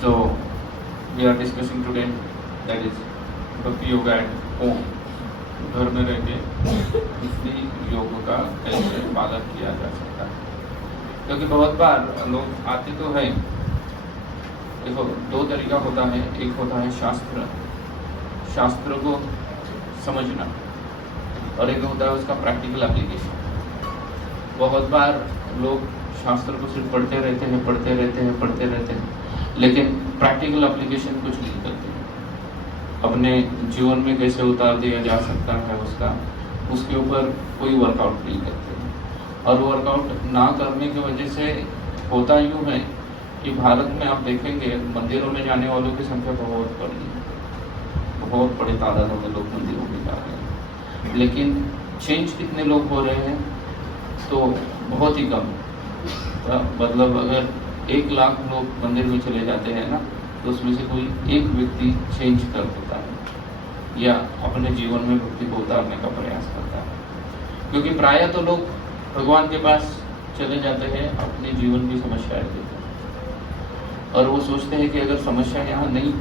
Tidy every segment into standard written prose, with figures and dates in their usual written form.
So we are discussing today that is Bhakti Yoga at home. घर में रह के भक्ति योग का कैसे पालन किया जा सकता है, क्योंकि बहुत बार लोग आते तो है, देखो दो तरीका होता है, एक होता है शास्त्र को समझना और एक होता है उसका प्रैक्टिकल एप्लीकेशन। बहुत बार लोग शास्त्र को सिर्फ पढ़ते रहते हैं लेकिन प्रैक्टिकल एप्लीकेशन कुछ नहीं करते। अपने जीवन में कैसे उतार दिया जा सकता है उसके ऊपर कोई वर्कआउट नहीं करते। और वर्कआउट ना करने की वजह से होता यूँ है कि भारत में आप देखेंगे मंदिरों में जाने वालों की संख्या बहुत बड़ी है, बहुत बड़े तादादों में लोग मंदिरों में जा रहे हैं, लेकिन चेंज कितने लोग हो रहे हैं तो बहुत ही कम। मतलब अगर 1 लाख लोग मंदिर में चले जाते हैं ना, तो उसमें से कोई एक व्यक्ति चेंज कर देता है या अपने जीवन में भक्ति को उतारने का प्रयास करता है। क्योंकि प्रायः तो लोग भगवान के पास चले जाते हैं अपने जीवन की समस्याएं लेकर, और वो सोचते हैं कि अगर समस्या यहाँ नहीं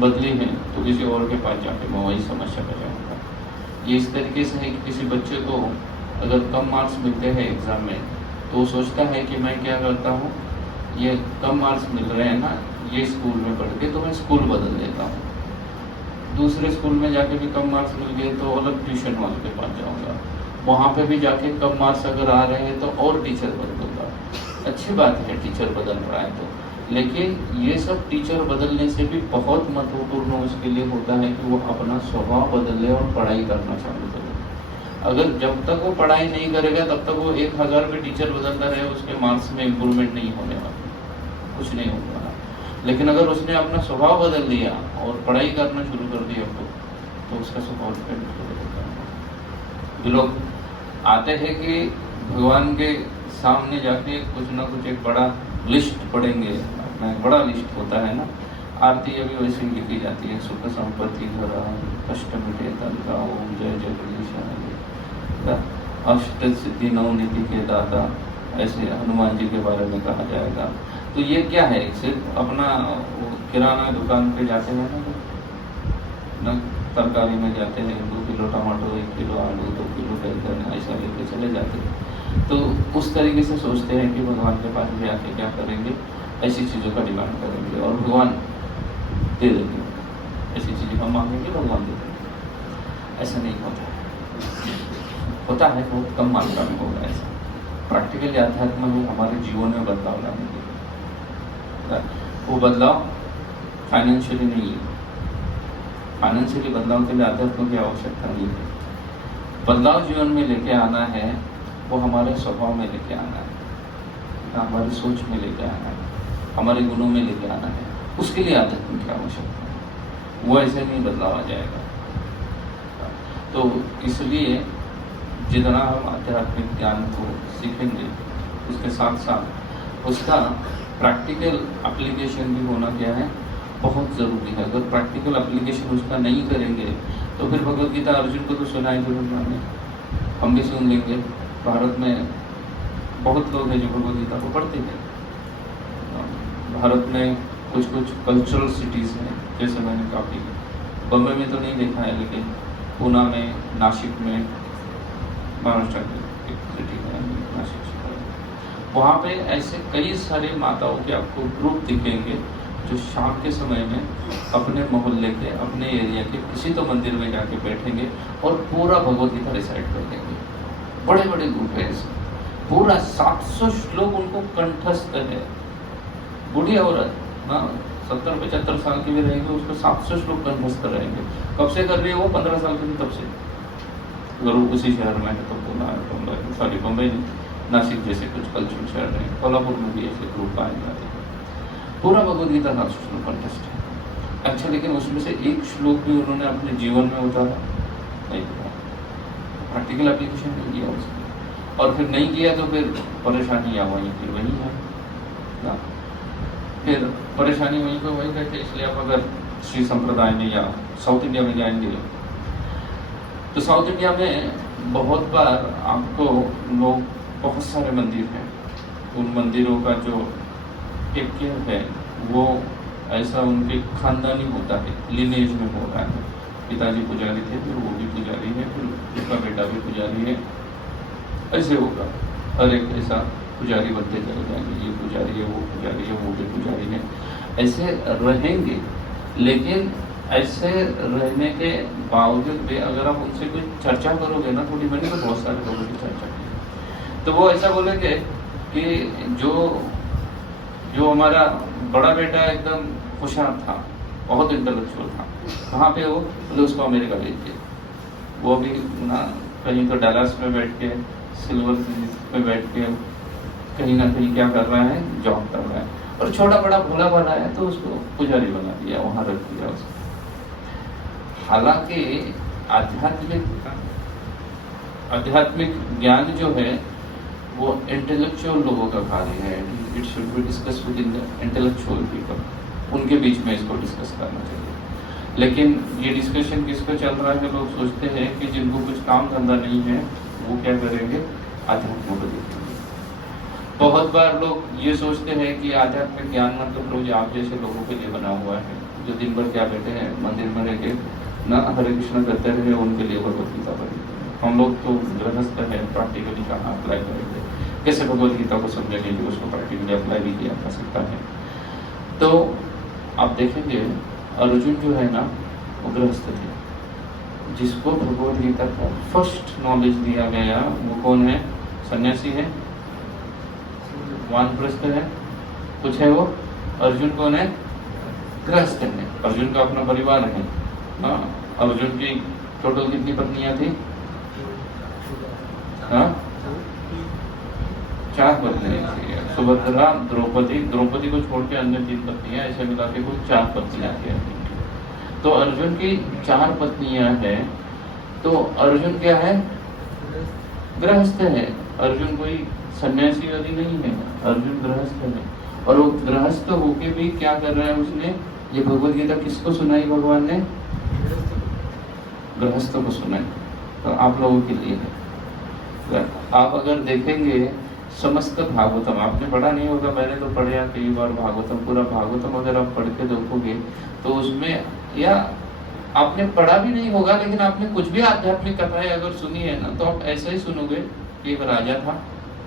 बदली है तो किसी और के पास जाके मैं वही समस्या कर जाऊँगा। ये इस तरीके से है कि किसी बच्चे को अगर कम मार्क्स मिलते हैं एग्जाम में तो वो सोचता है कि मैं क्या करता हूँ, ये कम मार्क्स मिल रहे हैं ना, ये स्कूल में पढ़ के तो मैं स्कूल बदल देता हूँ। दूसरे स्कूल में जाके भी कम मार्क्स मिल गए तो अलग ट्यूशन वाले के पास जाऊँगा, वहाँ पे भी जाके कम मार्क्स अगर आ रहे हैं तो और टीचर बदलूंगा। अच्छी बात है टीचर बदल रहा है तो, लेकिन ये सब टीचर बदलने से भी बहुत महत्वपूर्ण उसके लिए होता है कि वो अपना स्वभाव बदले और पढ़ाई करना चालू करे। अगर जब तक वो पढ़ाई नहीं करेगा तब तक वो 1000 भी टीचर बदलता रहे, उसके मार्क्स में इम्प्रूवमेंट नहीं होने वाला, कुछ नहीं होगा। लेकिन अगर उसने अपना स्वभाव बदल दिया और पढ़ाई करना शुरू कर दिया तो उसका स्वभाव बदल देता है। लोग आते हैं कि भगवान के सामने जाके कुछ ना कुछ एक बड़ा लिस्ट पढ़ेंगे, अपना एक बड़ा लिस्ट होता है ना। आरती अभी वैसे ही लिखी जाती है, सुख संपत्ति धरा कष्ट मिटे तंत्रा ओम जय जगदीश अष्ट सिद्धि नवनिधि के दाता, ऐसे हनुमान जी के बारे में कहा जाएगा। तो ये क्या है, सिर्फ अपना किराना दुकान पे जाते हैं ना, तरकारी में जाते हैं 2 किलो टमाटो 1 किलो आलू 2 किलो बैंगन ऐसा लेके चले जाते हैं। तो उस तरीके से सोचते हैं कि भगवान के पास भी आके क्या करेंगे, ऐसी चीज़ों का डिमांड करेंगे और भगवान दे देंगे। ऐसी चीज़ें हम मांगेंगे भगवान दे देंगे, ऐसा नहीं होता है बहुत कम मात्रा में होगा ऐसा। प्रैक्टिकली अध्यात्म में हमारे जीवन में बदलाव लाने के लिए, वो बदलाव फाइनेंशियली नहीं है। फाइनेंशियली बदलाव के लिए अध्यात्म की आवश्यकता नहीं है। बदलाव जीवन में लेके आना है वो हमारे स्वभाव में लेके आना है, हमारी सोच में लेके आना है, हमारे गुणों में लेके आना है। उसके लिए अध्यात्म की आवश्यकता है, वो ऐसे नहीं बदलाव आ जाएगा। तो इसलिए जितना हम आध्यात्मिक ज्ञान को सीखेंगे उसके साथ साथ उसका प्रैक्टिकल एप्लीकेशन भी होना क्या है, बहुत ज़रूरी है। अगर प्रैक्टिकल एप्लीकेशन उसका नहीं करेंगे तो फिर भगवद गीता अर्जुन को तो सुनाई जरूर, हम भी सुन लेंगे। भारत में बहुत लोग हैं जो भगवद गीता को पढ़ते हैं। भारत में कुछ कल्चरल सिटीज़ हैं, जैसे मैंने काफ़ी बम्बई में तो नहीं देखा है, लेकिन पूना में, नासिक में, महाराष्ट्र की सिटी है नासिक, वहाँ पे ऐसे कई सारे माताओं के आपको ग्रुप दिखेंगे जो शाम के समय में अपने मोहल्ले के, अपने एरिया के किसी तो मंदिर में जाके बैठेंगे और पूरा भगवद गीता रिसाइट कर देंगे। बड़े बड़े ग्रुप है ऐसे, पूरा 700 श्लोक उनको कंठस्थ है। बूढ़ी औरत 70-75 साल की भी रहेगी, उसको 700 श्लोक कंठस्थ रहेंगे। कब से कर रही है वो? 15 साल की थी तब से। अगर वो उसी शहर में है तो बम्बई नासिक जैसे कुछ कल्चरल शहर है, कोल्हापुर में भी ऐसे ग्रुप आए जाते हैं। पूरा भगवद गीता 700 श्लोक कंठस्थ है। अच्छा, लेकिन उसमें से एक श्लोक भी उन्होंने अपने जीवन में उतारा नहीं, प्रैक्टिकल एप्लीकेशन नहीं किया उसने, और फिर नहीं किया तो फिर परेशानी या वहीं फिर वही है ना। फिर परेशानी वहीं पर वही रहती है। इसलिए आप अगर श्री संप्रदाय में या साउथ इंडिया में जाएंगे तो साउथ इंडिया में बहुत बार आपको लोग, बहुत सारे मंदिर हैं, उन मंदिरों का जो टेक केयर है वो ऐसा उनके खानदानी होता है, लिनेज में हो रहा है। पिताजी पुजारी थे, फिर वो भी पुजारी है, फिर उसका बेटा भी पुजारी है, ऐसे होगा। हर एक ऐसा पुजारी बनते चले जाएंगे, ये पुजारी है, वो पुजारी है, वो भी पुजारी है, ऐसे रहेंगे। लेकिन ऐसे रहने के बावजूद भी अगर आप उनसे कोई चर्चा करोगे ना, थोड़ी मैंने तो बहुत सारे लोगों की चर्चा की, तो वो ऐसा बोलेंगे कि जो हमारा बड़ा बेटा एकदम होशियार था, बहुत इंटेलेक्चुअल था, कहाँ पे वो, बोले उसको अमेरिका भेज दिया। वो भी ना कहीं तो डैलस में बैठ के, सिल्वर में बैठ के कहीं ना कहीं क्या कर रहा है, जॉब कर रहा है। और छोटा बड़ा भोला भाला है तो उसको पुजारी बना दिया, वहां रख दिया उसको। हालांकि आध्यात्मिक ज्ञान जो है वो इंटेलेक्चुअल लोगों का कार्य है। It should be discuss with in the intellectual people, उनके बीच में इसको डिस्कस करना चाहिए। लेकिन ये डिस्कशन किसको चल रहा है, लोग सोचते हैं कि जिनको कुछ काम धंधा नहीं है वो क्या करेंगे, आध्यात्म को देखेंगे। बहुत बार लोग ये सोचते हैं कि आध्यात्मिक ज्ञान मतलब रोज आप जैसे लोगों के लिए बना हुआ है, जो दिन भर क्या बैठे हैं मंदिर में रह के ना हरे कृष्ण करते रहे, उनके लिए भगवत गीता पढ़ेंगे। हम लोग तो गृहस्थ है, प्रैक्टिकली कहाँ अप्लाई करेंगे, कैसे भगवत गीता को समझेंगे कि उसको प्रैक्टिकली अप्लाई भी किया जा सकता है। तो आप देखेंगे अर्जुन जो है ना वो गृहस्थ थे, जिसको भगवत गीता का फर्स्ट नॉलेज दिया गया वो कौन है, सन्यासी है, वानप्रस्थ है, कुछ है वो। अर्जुन कौन है, गृहस्थ है। अर्जुन का अपना परिवार है। हाँ, अर्जुन की टोटल कितनी पत्नियां थी, हाँ 4 पत्नियां थी। सुभद्रा, द्रौपदी को छोड़ के अन्य 3 पत्नियां, ऐसे मिला के कुल 4 पत्नियां थी। तो अर्जुन की 4 पत्नियां हैं। तो अर्जुन क्या है, गृहस्थ है। अर्जुन कोई सन्यासी आदि नहीं है, अर्जुन गृहस्थ है। और वो गृहस्थ होके भी क्या कर रहा है, उसने ये भगवत गीता किसको सुनाई, भगवान ने गृहस्थ को सुनाई। तो आप लोगों के लिए है। आप अगर देखेंगे समस्त भागवतम, आपने पढ़ा नहीं होगा, मैंने तो पढ़ा कई बार भागवतम, पूरा भागवतम अगर आप पढ़ के देखोगे तो उसमें, या आपने पढ़ा भी नहीं होगा लेकिन आपने कुछ भी आध्यात्मिक कथाएं अगर सुनी है ना, तो आप ऐसा ही सुनोगे कि एक राजा था,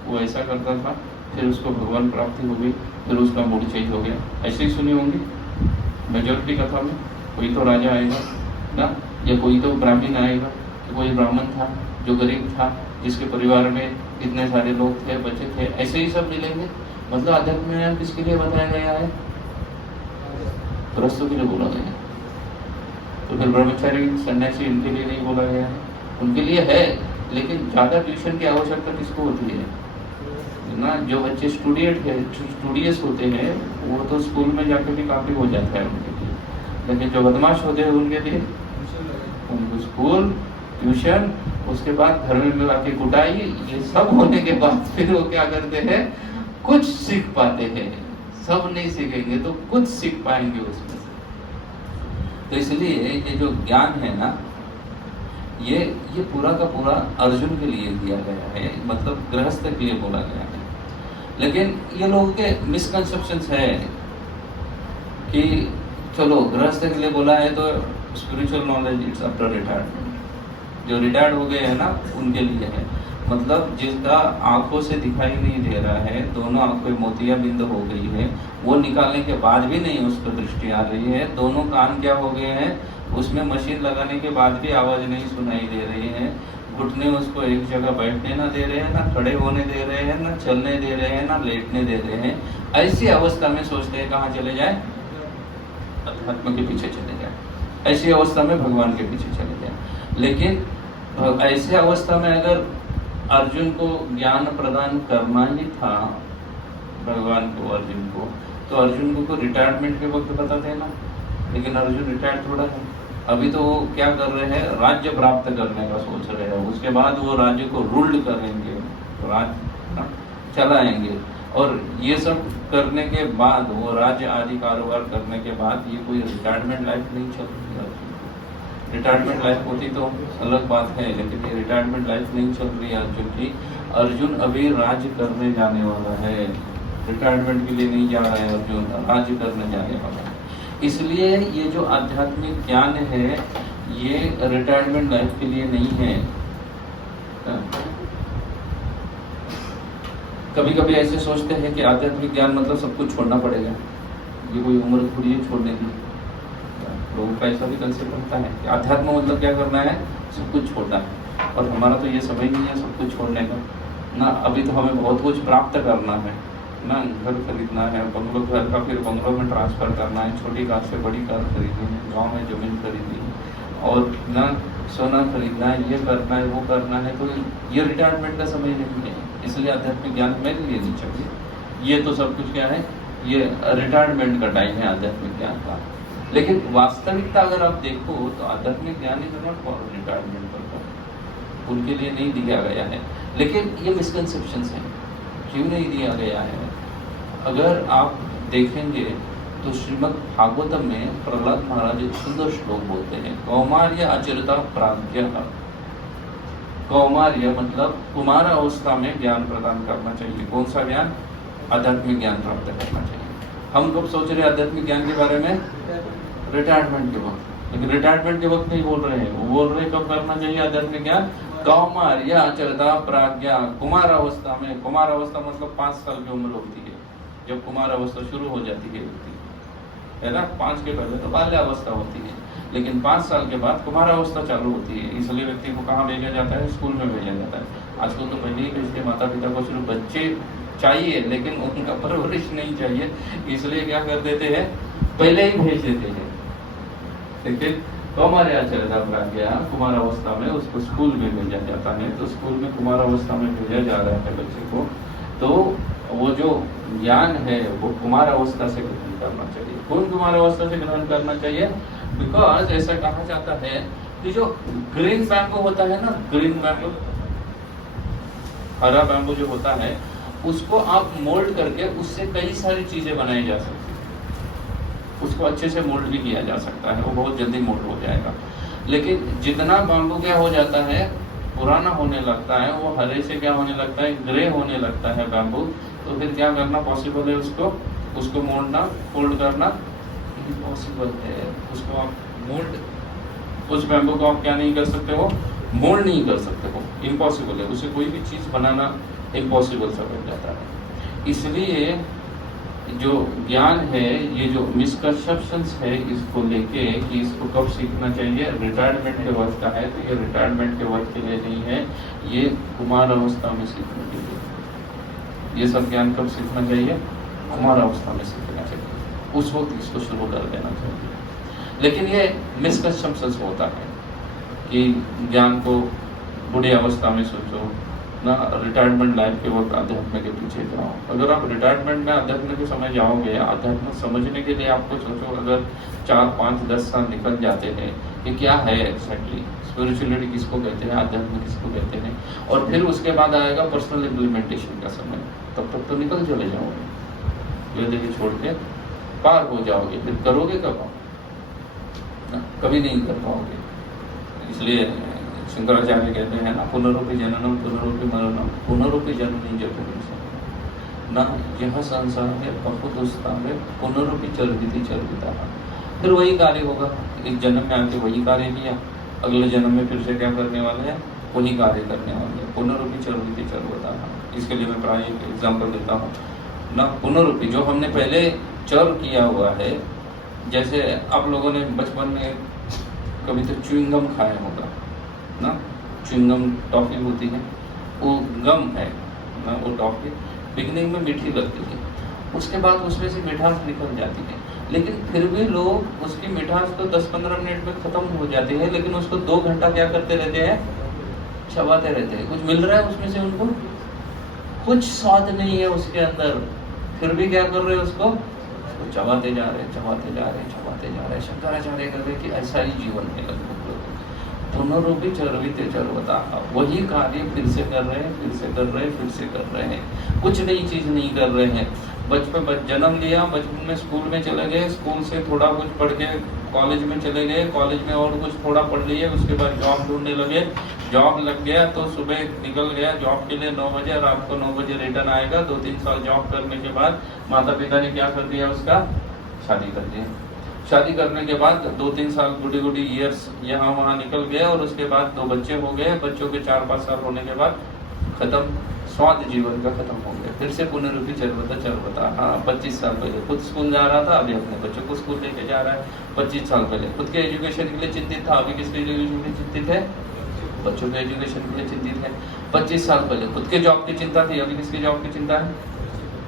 वो ऐसा करता था, फिर उसको भगवान प्राप्ति हो गई, फिर उसका मूड चेंज हो गया, ऐसे ही सुनी होंगी मेजोरिटी कथा में। कोई तो राजा आएगा ना, या कोई तो ब्राह्मण आएगा, तो कोई ब्राह्मण था जो गरीब था, जिसके परिवार में इतने सारे लोग थे, बच्चे थे, ऐसे ही सब मिलेंगे। मतलब आध्यात्म में किसके लिए बताया गया है, गृहस्थों के लिए बोला गया है। तो फिर ब्रह्मचारी सन्यासी इनके लिए नहीं बोला गया है, उनके लिए है, लेकिन ज्यादा ट्यूशन की आवश्यकता किसको होती है ना, जो बच्चे स्टूडियस होते हैं वो तो स्कूल में जाके भी काफी हो जाता है उनके लिए, लेकिन जो बदमाश होते हैं उनके लिए उनको स्कूल, ट्यूशन, उसके बाद घर में आके कुटाई, ये सब होने के बाद फिर वो क्या करते हैं, कुछ सीख पाते हैं। सब नहीं सीखेंगे तो कुछ सीख पाएंगे उसमें से। तो इसलिए ये जो ज्ञान है ना, ये पूरा का पूरा अर्जुन के लिए दिया गया है, मतलब गृहस्थ के लिए बोला गया है। लेकिन ये लोगों के मिसकंसेप्शंस है कि चलो गृहस्थ के लिए बोला है तो spiritual knowledge it's after retirement. जो रिटायर्ड हो गए हैं ना उनके लिए है, मतलब जिसका आंखों से दिखाई नहीं दे रहा है, दोनों आंखें मोतियाबिंद हो गई है, वो निकालने के बाद भी नहीं उस पर दृष्टि आ रही है, दोनों कान क्या हो गए हैं, उसमें मशीन लगाने के बाद भी आवाज नहीं सुनाई दे रही है, घुटने उसको एक जगह बैठने ना दे रहे हैं, ना खड़े होने दे रहे हैं, ना चलने दे रहे हैं, ना लेटने दे रहे हैं। ऐसी अवस्था में सोचते हैं कहाँ चले जाए, अध्यात्म के पीछे चले जाए, ऐसी अवस्था में भगवान के पीछे चले जाए। लेकिन ऐसे अवस्था में अगर अर्जुन को ज्ञान प्रदान करना ही था भगवान को, अर्जुन को, तो अर्जुन को रिटायरमेंट के वक्त बता देना। लेकिन अर्जुन रिटायर्ड थोड़ा है, अभी तो वो क्या कर रहे हैं, राज्य प्राप्त करने का सोच रहे हैं, उसके बाद वो राज्य को रूल्ड करेंगे, राज्य चलाएंगे, और ये सब करने के बाद वो राज्य आदि कारोबार करने के बाद ये कोई रिटायरमेंट लाइफ नहीं चल रही है। रिटायरमेंट लाइफ होती तो अलग बात है, लेकिन ये रिटायरमेंट लाइफ नहीं चल रही है अर्जुन की। अर्जुन अभी राज्य करने जाने वाला है, रिटायरमेंट के लिए नहीं जा रहे हैं अर्जुन, राज्य करने जाने वाला। इसलिए ये जो आध्यात्मिक ज्ञान है ये रिटायरमेंट लाइफ के लिए नहीं है। कभी कभी ऐसे सोचते हैं कि आध्यात्मिक ज्ञान मतलब सब कुछ छोड़ना पड़ेगा, ये कोई उम्र थोड़ी है छोड़ने की। लोगों का ऐसा भी कंसेप्ट होता है कि अध्यात्म मतलब क्या करना है, सब कुछ छोड़ना है। और हमारा तो ये समझ नहीं है सब कुछ छोड़ने का ना। अभी तो हमें बहुत कुछ प्राप्त करना है ना, घर खरीदना है, बंगलो, घर का फिर बंगलो में ट्रांसफर करना है, छोटी कार से बड़ी कार खरीदनी है, गाँव में जमीन खरीदनी है और ना सोना खरीदना है, ये करना है, वो करना है। तो ये रिटायरमेंट का समय नहीं है, इसलिए आध्यात्मिक ज्ञान मेरे लिए नहीं चाहिए। ये तो सब कुछ क्या है, ये रिटायरमेंट का टाइम है आध्यात्मिक ज्ञान का। लेकिन वास्तविकता अगर आप देखो तो आध्यात्मिक ज्ञान is not for retirement purpose, उनके लिए नहीं दिया गया है। लेकिन ये मिसकंसेप्शंस हैं, क्यों नहीं दिया गया है? अगर आप देखेंगे तो श्रीमद् भागवतम में प्रहलाद महाराज एक सुंदर श्लोक बोलते हैं, कौमार्य आचरता प्राज्ञः। कौमार्य मतलब कुमार अवस्था में ज्ञान प्रदान करना चाहिए। कौन सा ज्ञान? आध्यात्मिक ज्ञान प्राप्त करना चाहिए। हम कब सोच रहे हैं आध्यात्मिक ज्ञान के बारे में? रिटायरमेंट के वक्त। लेकिन रिटायरमेंट के वक्त नहीं बोल रहे हैं, वो बोल रहे हैं कब करना चाहिए आध्यात्मिक ज्ञान? कौमार्य आचरता प्राज्ञा, कुमार अवस्था में। कुमार अवस्था मतलब 5 साल की उम्र होती है जब कुमार अवस्था शुरू हो जाती है ना। 5 के पहले तो बाल्यावस्था होती है, लेकिन 5 साल के बाद कुमार अवस्था चालू होती है। इसलिए व्यक्ति को कहाँ भेजा जाता है? स्कूल में भेजा जाता है। आजकल तो पहले ही भेजते माता पिता को, सिर्फ बच्चे चाहिए लेकिन उनका परवरिश नहीं चाहिए, इसलिए क्या कर देते हैं, पहले ही भेज देते हैं। लेकिन कौमार्य आचरता प्राज्ञा, कुमार अवस्था में उसको स्कूल में भेजा जाता है। तो स्कूल में कुमार अवस्था में भेजा जा रहा है बच्चे को, तो वो जो ज्ञान है वो कुमार अवस्था से ग्रहण करना चाहिए। कौन कुमार अवस्था से ग्रहण करना चाहिए? बिकॉज ऐसा कहा जाता है कि जो ग्रीन बैम्बू होता है ना, ग्रीन बैम्बू, हरा बैम्बू जो होता है, उसको आप मोल्ड करके उससे कई सारी चीजें बनाई जा सकती है। उसको अच्छे से मोल्ड भी किया जा सकता है, वो बहुत जल्दी मोल्ड हो जाएगा। लेकिन जितना बैम्बू क्या हो जाता है, पुराना होने लगता है, वो हरे से क्या होने लगता है, ग्रे होने लगता है बैम्बू। तो फिर क्या करना पॉसिबल है? उसको मोड़ना, फोल्ड करना इम्पॉसिबल है। उसको आप मोल्ड, उस बैम्बू को आप क्या नहीं कर सकते हो, मोल्ड नहीं कर सकते हो, इम्पॉसिबल है। उसे कोई भी चीज बनाना इम्पॉसिबल सा बन जाता है। इसलिए जो ज्ञान है, ये जो मिसकंसेप्शंस है इसको लेके कि इसको कब सीखना चाहिए, रिटायरमेंट के वक्त का है, तो ये रिटायरमेंट के वक्त के लिए नहीं है, ये कुमार अवस्था में सीखने के लिए। ये सब ज्ञान कब सीखना चाहिए? कुमार अवस्था में सीखना चाहिए, उस वक्त इसको शुरू कर देना चाहिए। लेकिन ये मिसकंसेप्शंस होता है कि ज्ञान को बूढ़ी अवस्था में सोचो ना, रिटायरमेंट लाइफ के वक्त अध्यात्म के पीछे जाओ। अगर आप रिटायरमेंट में अध्यात्म के समय जाओगे, अध्यात्म समझने के लिए आपको सोचो, अगर 4, 5, 10 साल निकल जाते हैं कि क्या है एक्जैक्टली स्पिरिचुअलिटी किसको कहते हैं, अध्यात्म किसको कहते हैं, और फिर उसके बाद आएगा पर्सनल इम्प्लीमेंटेशन का समय, तब तक तो निकल चले जाओगे, ये छोड़ के पार हो जाओगे। फिर करोगे कब आप? कभी नहीं कर पाओगे। इसलिए शंकराचार्य कहते हैं ना, पुनरुपि जननम पुनरुपि मरणम पुनरुपि जननी जगति ना, यह संसार है बहुदुस्ता है, पुनरुपि चर्विति चर्विता। फिर वही कार्य होगा, एक जन्म में आके वही कार्य किया, अगले जन्म में फिर से क्या करने वाले हैं, वही कार्य करने वाले हैं। पुनरुपि चर्विति चर्विता। इसके लिए मैं प्राय एक एग्जाम्पल देता हूँ ना। पुनरुपि जो हमने पहले चर किया हुआ है, जैसे आप लोगों ने बचपन में कभी तो च्युइंगम खाया होगा ना, च्युइंगम टॉफी होती है, वो गम है ना, वो टॉफी बिगनिंग में मीठी लगती है, उसके बाद उसमें से मिठास निकल जाती है, लेकिन फिर भी लोग उसकी मिठास तो 10-15 मिनट में खत्म हो जाती है, लेकिन उसको 2 घंटा क्या करते रहते हैं, चबाते रहते हैं। कुछ मिल रहा है उसमें से उनको, कुछ स्वाद नहीं है उसके अंदर, फिर भी क्या कर रहे हैं, उसको चबाते जा रहे हैं, चबाते जा रहे हैं, चबाते जा रहे हैं। शंकराचार्य कहते हैं कि ऐसा ही जीवन है लगभग। पुनरुपि चर्विते चर्वता, वही कार्य फिर से कर रहे हैं, फिर से कर रहे हैं, फिर से कर रहे हैं, कुछ नई चीज नहीं कर रहे हैं। बचपन जन्म लिया, बचपन में स्कूल में चले गए, स्कूल से थोड़ा कुछ पढ़ के कॉलेज में चले गए, कॉलेज में और कुछ थोड़ा पढ़ लिए, उसके बाद जॉब ढूंढने लगे, जॉब लग गया तो सुबह निकल गया जॉब के लिए 9 बजे, रात को 9 बजे रिटर्न आएगा। 2-3 साल जॉब करने के बाद माता पिता ने क्या कर दिया, उसका शादी कर दिया। शादी करने के बाद 2-3 साल गुडी ईयर्स यहाँ वहाँ निकल गया और उसके बाद 2 बच्चे हो गए। बच्चों के 4-5 साल होने के बाद खत्म, स्वाद जीवन का खत्म हो गया। फिर से पुनरुपि चर्वता। हाँ, 25 साल पहले खुद स्कूल जा रहा था, अभी अपने बच्चों को स्कूल लेके जा रहा है। 25 साल पहले खुद के एजुकेशन के लिए चिंतित था, अभी किसके एजुकेशन के लिए चिंतित है, बच्चों के एजुकेशन के लिए चिंतित है। 25 साल पहले खुद के जॉब की चिंता थी, अभी किसकी जॉब की चिंता है,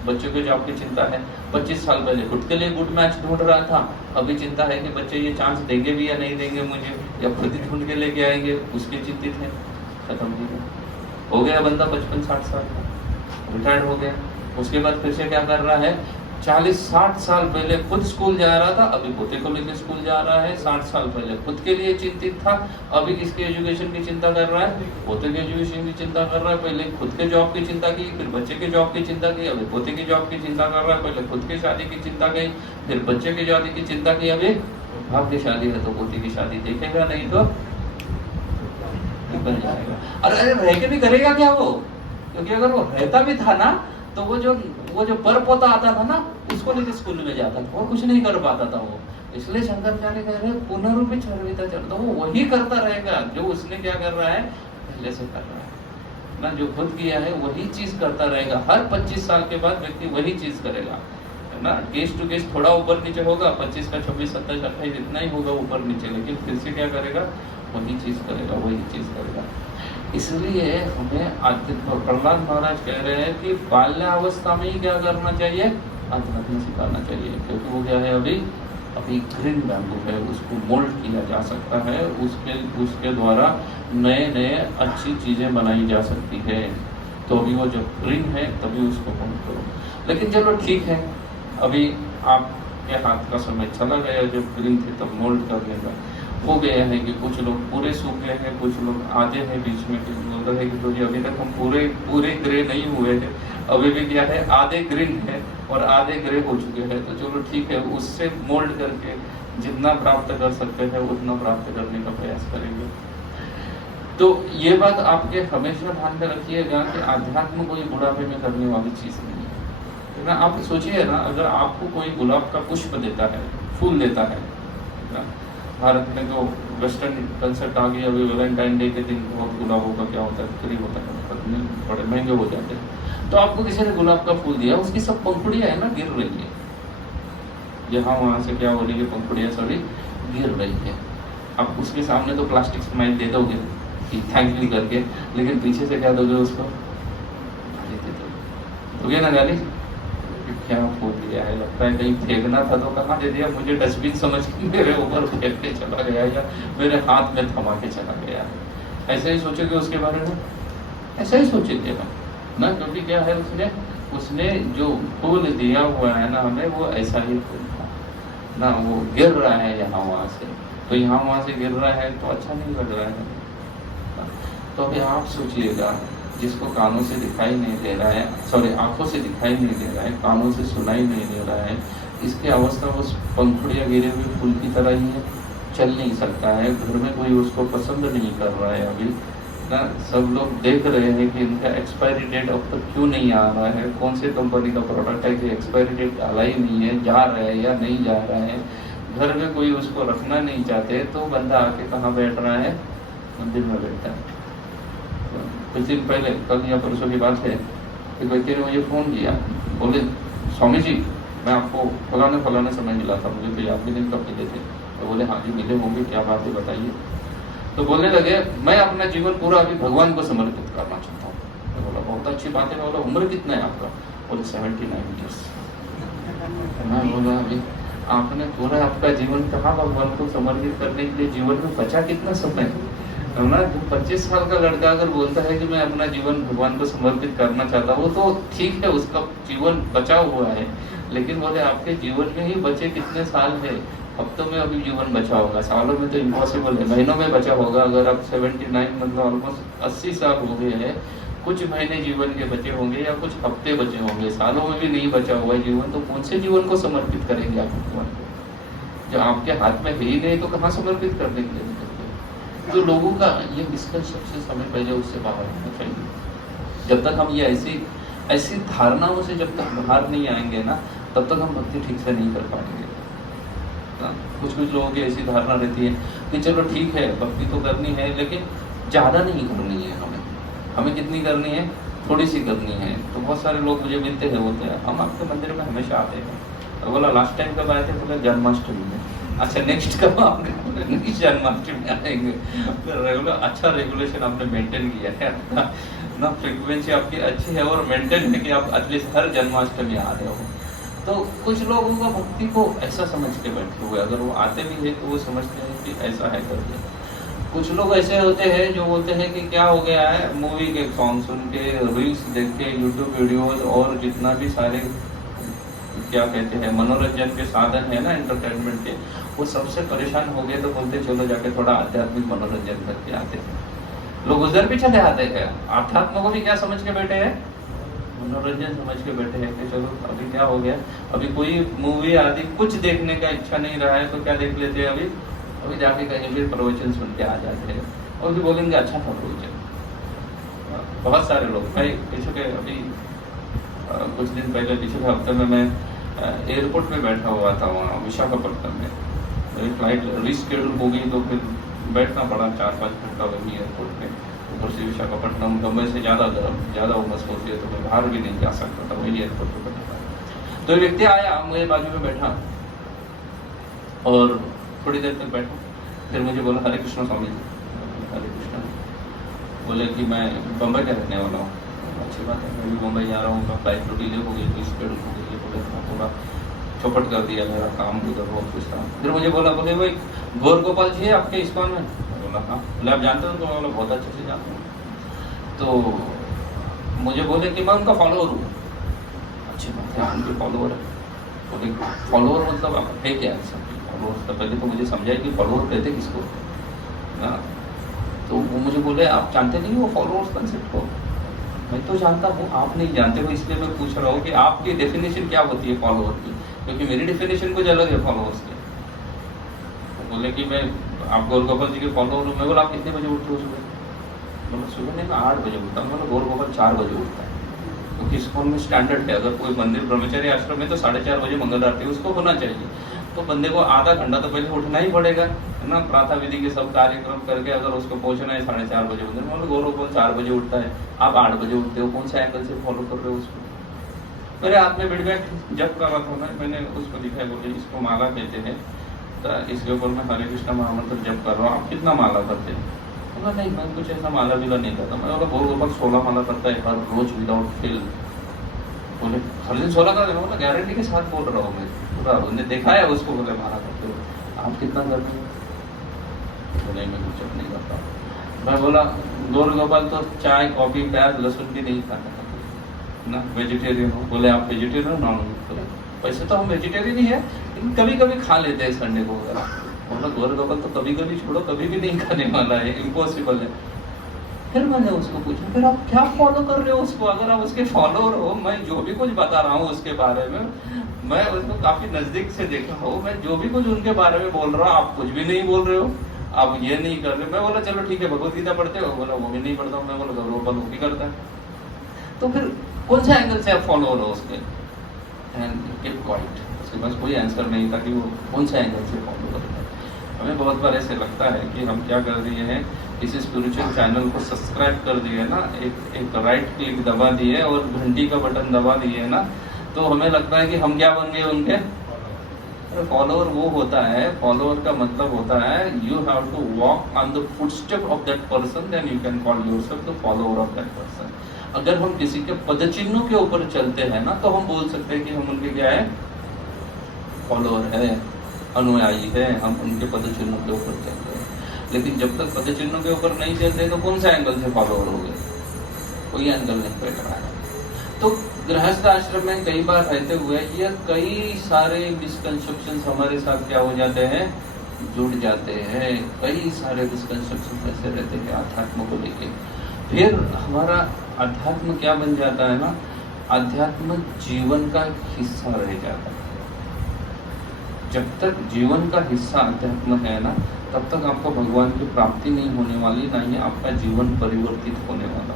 बच्चों के जॉब की चिंता है। 25 साल पहले खुद के लिए गुड मैच ढूंढ रहा था, अभी चिंता है कि बच्चे ये चांस देंगे भी या नहीं देंगे मुझे, या खुद ही ढूंढ के लेके आएंगे, उसके चिंतित है। खत्म हो गया बंदा 55-60 साल का, रिटायर्ड हो गया। उसके बाद फिर से क्या कर रहा है, 40-60 साल पहले खुद स्कूल जा रहा था, अभी पोते को लेकर स्कूल जा रहा है। 60 साल पहले खुद के लिए चिंतित था, अभी किसके एजुकेशन की चिंता कर रहा है, पोते के एजुकेशन की चिंता कर रहा है। पहले खुद के जॉब की चिंता की, फिर बच्चे के जॉब की चिंता की, अभी पोते की जॉब की चिंता कर रहा है। पहले खुद की शादी की चिंता की, फिर बच्चे की शादी की चिंता की, अभी भाग की शादी है तो पोते की शादी देखेगा, नहीं तो निकल जाएगा। अरे रह के भी करेगा क्या वो, क्योंकि अगर वो रहता भी था ना तो वो जो पर पोता आता था ना, उसको लेकर स्कूल में जाता था, और कुछ नहीं कर पाता था वो। इसलिए शंकराचार्य कह रहे हैं पुनरुपि चर्विता चर्वता, वो वही करता रहेगा जो उसने क्या कर रहा है, पहले से कर रहा है ना, जो खुद किया है वही चीज करता रहेगा। हर 25 साल के बाद व्यक्ति वही चीज करेगा, है ना। केस टू केस थोड़ा ऊपर नीचे होगा, 25 का 26, 27, 28 इतना ही होगा ऊपर नीचे, लेकिन फिर से क्या करेगा, वही चीज करेगा, वही चीज करेगा। इसलिए हमें प्रहलाद महाराज कह रहे हैं कि बाल्यावस्था में ही क्या करना चाहिए, अध्यात्म सिखाना चाहिए, क्योंकि वो क्या है, अभी ग्रीन बैम्बू है, उसको मोल्ड किया जा सकता है, उसके द्वारा नए अच्छी चीजें बनाई जा सकती है। तो अभी वो जो ग्रीन है तभी उसको मोल्ड करो। लेकिन चलो ठीक है, अभी आपके हाथ का समय चला गया, जब ग्रीन थे तब मोल्ड करने का हो गया है कि कुछ लोग पूरे सूख गए हैं, कुछ लोग आधे हैं, बीच में बोल रहे हैं कि तो जी अभी तक हम पूरे ग्रे नहीं हुए हैं, अभी भी क्या है, आधे ग्रीन है और आधे ग्रे हो चुके हैं। तो चलो ठीक है, उससे मोल्ड करके जितना प्राप्त कर सकते हैं उतना प्राप्त करने का प्रयास करेंगे। तो ये बात आपके हमेशा ध्यान में रखिएगा कि अध्यात्म कोई बुढ़ापे में करने वाली चीज नहीं है ना। आप सोचिए ना, अगर आपको कोई गुलाब का पुष्प देता है, फूल देता है ना, भारत में जो वेस्टर्न कंसेप्ट आ गया, अभी वैलेंटाइन डे के दिन बहुत गुलाबों का क्या होता है, फ्री होता है, बड़े महंगे हो जाते हैं। तो आपको किसी ने गुलाब का फूल दिया, उसकी सब पंखुड़ियां है ना गिर रही है, यहाँ वहां से क्या हो रही है, पंखुड़ियां सभी गिर रही है। आप उसके सामने तो प्लास्टिक स्माइल दे दोगे थैंक यू करके, लेकिन पीछे से क्या दोगे उसको, गाली दे दोगे ना, गाली, क्या फूल दिया है, लगता है कहीं फेंकना था तो कहाँ दे दिया, मुझे डस्टबिन समझ के मेरे ऊपर फेंक के चला गया या मेरे हाथ में थमा के चला गया। ऐसे ही सोचोगे उसके बारे में, ऐसा ही सोचेंगे ना, क्योंकि क्या है, उसने जो फूल दिया हुआ है ना हमें, वो ऐसा ही फूल था ना, वो गिर रहा है यहाँ वहां से, तो यहाँ वहां से गिर रहा है तो अच्छा नहीं लग रहा है। तो अभी आप सोचिएगा, जिसको कानों से दिखाई नहीं दे रहा है, सॉरी आंखों से दिखाई नहीं दे रहा है, कानों से सुनाई नहीं दे रहा है, इसकी अवस्था उस पंखुड़ियां गिरे हुए फूल की तरह ही है, चल नहीं सकता है, घर में कोई उसको पसंद नहीं कर रहा है अभी ना, सब लोग देख रहे हैं कि इनका एक्सपायरी डेट अब तक क्यों नहीं आ रहा है, कौन से कंपनी का प्रोडक्ट है कि एक्सपायरी डेट डाला ही नहीं है, जा रहा है या नहीं जा रहा है, घर में कोई उसको रखना नहीं चाहते, तो बंदा आके कहाँ बैठ रहा है, मंदिर में बैठता है। कुछ दिन पहले, कल या परसों की बात है, एक व्यक्ति ने मुझे फोन किया, बोले स्वामी जी मैं आपको फलाने समय मिला था, मुझे तो याद भी नहीं कब मिले थे। तो बोले हाँ जी मिले होंगे, क्या बात है बताइए। तो बोलने लगे मैं अपना जीवन पूरा अभी भगवान को समर्पित करना चाहता हूँ। मैं बोला बहुत अच्छी बात है। मैं बोला उम्र कितना है आपका? बोले 79 ईयर्स। मैं बोला अभी आपने पूरा आपका जीवन कहाँ भगवान को समर्पित करने के लिए, जीवन में बचा कितना समय है ना। 25 साल का लड़का अगर बोलता है कि मैं अपना जीवन भगवान को समर्पित करना चाहता हूँ तो ठीक है, उसका जीवन बचा हुआ है, लेकिन बोले आपके जीवन में ही बचे कितने साल है, हफ्तों में अभी जीवन बचा होगा, सालों में तो इम्पॉसिबल है, महीनों में बचा होगा। अगर आप 79 मतलब ऑलमोस्ट 80 साल हो गए हैं, कुछ महीने जीवन के बचे होंगे या कुछ हफ्ते बचे होंगे, सालों में भी नहीं बचा हुआ है जीवन, तो कौन से जीवन को समर्पित करेंगे आप भगवान को? जो आपके हाथ में है ही नहीं तो कहाँ समर्पित कर देंगे? तो लोगों का ये इसका सबसे समय पहले उससे बाहर होना चाहिए। जब तक हम ये ऐसी धारणाओं से जब तक बाहर नहीं आएंगे ना, तब तक हम भक्ति ठीक से नहीं कर पाएंगे। कुछ लोगों की ऐसी धारणा रहती है कि चलो ठीक है भक्ति तो करनी है, लेकिन ज़्यादा नहीं करनी है, हमें कितनी करनी है, थोड़ी सी करनी है। तो बहुत सारे लोग मुझे मिलते हैं, बोलते हैं हम आपके मंदिर में हमेशा आते हैं। तो बोला लास्ट टाइम कब आए थे? बोला जन्माष्टमी में। अच्छा नेक्स्ट कब? आपने नेक्स्ट जन्माष्टमी आएंगे। रेगुलर अच्छा रेगुलेशन आपने मेंटेन किया है ना, फ्रीक्वेंसी आपकी अच्छी है और मेंटेन है कि आप एटलीस्ट हर जन्माष्टमी आ रहे हो। तो कुछ लोगों का भक्ति को ऐसा समझ के बैठे हुए, अगर वो आते भी है तो वो समझते हैं कि ऐसा है करके। कुछ लोग ऐसे होते हैं जो बोलते हैं कि क्या हो गया है, मूवी के सॉन्ग सुन के, रील्स देख के, यूट्यूब वीडियोज और जितना भी सारे क्या कहते हैं मनोरंजन के साधन है ना एंटरटेनमेंट के, वो सबसे परेशान हो गए। तो बोलते चलो जाके थोड़ा आध्यात्मिक मनोरंजन करके आते हैं। लोग उधर भी चले आते हैं, आध्यात्म को भी क्या समझ के बैठे हैं, मनोरंजन समझ के बैठे हैं कि चलो अभी क्या हो गया, अभी कोई मूवी आदि कुछ देखने का इच्छा नहीं रहा है तो क्या देख लेते हैं, अभी जाके कहीं फिर प्रवचन सुन के आ जाते हैं और भी बोलेंगे अच्छा था प्रवचन। बहुत सारे लोग, भाई पीछे के अभी कुछ दिन पहले पिछले हफ्ते में मैं एयरपोर्ट में बैठा हुआ था वहाँ विशाखापट्टनम में। मेरी फ्लाइट रिस्केड्यूल हो गई तो फिर बैठना पड़ा 4-5 घंटा वही एयरपोर्ट में। ऊपर से विशाखापट्टनम बम्बई से ज़्यादा उमस होती है तो मैं बाहर भी नहीं जा सकता था, वही एयरपोर्ट पर बैठा था। तो एक व्यक्ति आया मेरे बाजू में बैठा और थोड़ी देर तक बैठा, फिर मुझे बोला हरे कृष्ण स्वामी जी। हरे कृष्ण। बोले कि मैं बम्बई का रहने वाला हूँ। अच्छी बात है, मैं भी मुंबई जा रहा हूँ, फ्लाइट तो डिले हो गई तो स्केड्यूल हो गई, बोले थोड़ा चौपट कर दिया मेरा काम उधर हो कुछ था। फिर मुझे बोला, बोले भाई गौर गोपाल जी है आपके इस्कॉन में? बोला हाँ। बोले आप जानते हो? तो मैं बोला बहुत अच्छे से जानता हूँ। तो मुझे बोले कि मैं उनका फॉलोअर हूँ। अच्छी बात है, उनके फॉलोअर है। बोले फॉलोअर मतलब आप है क्या? फॉलोअर तो पहले तो मुझे समझाए कि फॉलोअर कहते किसको ना। तो वो मुझे बोले आप जानते नहीं वो फॉलोअर्स कंसेप्ट को? मैं तो जानता हूँ, आप नहीं जानते हो, इसलिए मैं पूछ रहा हूँ कि आपकी डेफिनेशन क्या होती है फॉलोअर की, क्योंकि मेरी डेफिनेशन कुछ अलग है फॉलोअर्स की। तो बोले कि मैं आप गौर गोपाल जी के फॉलोअर हूँ। मैं बोला आप कितने बजे उठते हो सुबह? बोला सुबह नहीं, मैं 8 बजे उठता हूँ। बोला गौर गोपाल 4 बजे उठता है, क्योंकि इस्कॉन में स्टैंडर्ड है, अगर कोई मंदिर ब्रह्मचर्य आश्रम में तो 4:30 बजे मंगल आरती उसको होना चाहिए। तो बंदे को आधा घंटा तो पहले उठना ही पड़ेगा, है ना। प्रातः विधि के सब कार्यक्रम करके अगर उसको पहुंचना है 4:30 बजे मंदिर में, गौर गोपाल 4 बजे उठता है, आप 8 बजे उठते हो, कौन सा एंगल से फॉलो कर रहे हो उसको? मेरे हाथ में बिडबैक जब कर रहा था मैंने उसको दिखाया, बोले इसको माला कहते हैं, तो इसके ऊपर मैं हरे कृष्ण महामंत्र जप कर रहा हूँ, आप कितना माला करते हैं? बोला नहीं मैं कुछ ऐसा माला विला नहीं करता। मैं बोला गौर गोपाल 16 माला करता है हर रोज विदाउट फेल। बोले हर दिन 16 का? बोला गारंटी के साथ बोल रहा हूँ मैं, पूरा उन्होंने देखा है उसको। बोले माला करते हो, आप कितना करते हो? बोले मैं कुछ नहीं करता। मैं बोला गौर गोपाल तो चाय कॉफी प्याज लहसुन भी नहीं खाता ना, वेजिटेरियन हो? बोले आप वेजिटेरियन हो? Non vegetarian? वैसे तो हम वेजिटेरियन ही है, लेकिन कभी कभी खा लेते हैं संडे को वगैरह। बोला गौर गोपाल तो कभी कभी छोड़ो, कभी भी नहीं खाने वाला है, इम्पॉसिबल है। फिर मैंने उसको पूछा फिर आप क्या फॉलो कर रहे हो उसको? अगर आप उसके फॉलोअर हो, मैं जो भी कुछ बता रहा हूँ उसके बारे में, मैं उसको काफी नजदीक से देखा हूँ, मैं जो भी कुछ उनके बारे में बोल रहा हूँ आप कुछ भी नहीं बोल रहे हो, आप ये नहीं कर रहे। मैं बोला चलो ठीक है, भगवत गीता पढ़ते हो? बोला वो भी नहीं पढ़ता हूँ। मैं बोला गौर गोपाल वो भी करता है, तो फिर कौन सा एंगल से आप फॉलोअर हो उसके? उसके पास कोई आंसर नहीं था कि वो कौन सा एंगल से फॉलो करता है। हमें बहुत बार ऐसे लगता है कि हम क्या कर दिए हैं, किसी स्पिरिचुअल चैनल को सब्सक्राइब कर दिए ना, एक राइट क्लिक दबा दिए और घंटी का बटन दबा दिए ना, तो हमें लगता है कि हम क्या बन गए उनके फॉलोअर। वो होता है फॉलोअर का मतलब होता है you have to walk on the footstep of that person, then you can call yourself the follower of that person. अगर हम किसी के पदचिन्हों के ऊपर चलते हैं ना, तो हम बोल सकते हैं कि हम उनके क्या है, फॉलोअर है, अनुयायी है, हम उनके पदचिन्हों के ऊपर चलते हैं। लेकिन जब तक पदचिन्हों के ऊपर नहीं चलते तो कौन सा एंगल से फॉलोअर हो गए? कोई एंगल नहीं बैठ रहा है। तो गृहस्थ आश्रम में कई बार रहते हुए ये कई सारे मिसकंसेप्शन हमारे साथ क्या हो जाते हैं, जुड़ जाते हैं। कई सारे मिसकंसेप्शन ऐसे रहते हैं अध्यात्म को लेके। फिर हमारा अध्यात्म क्या बन जाता है ना, अध्यात्म जीवन का हिस्सा रह जाता है। जब तक जीवन का हिस्सा अध्यात्म है ना, तब तक आपको भगवान की प्राप्ति नहीं होने वाली, ना ही आपका जीवन परिवर्तित होने वाला।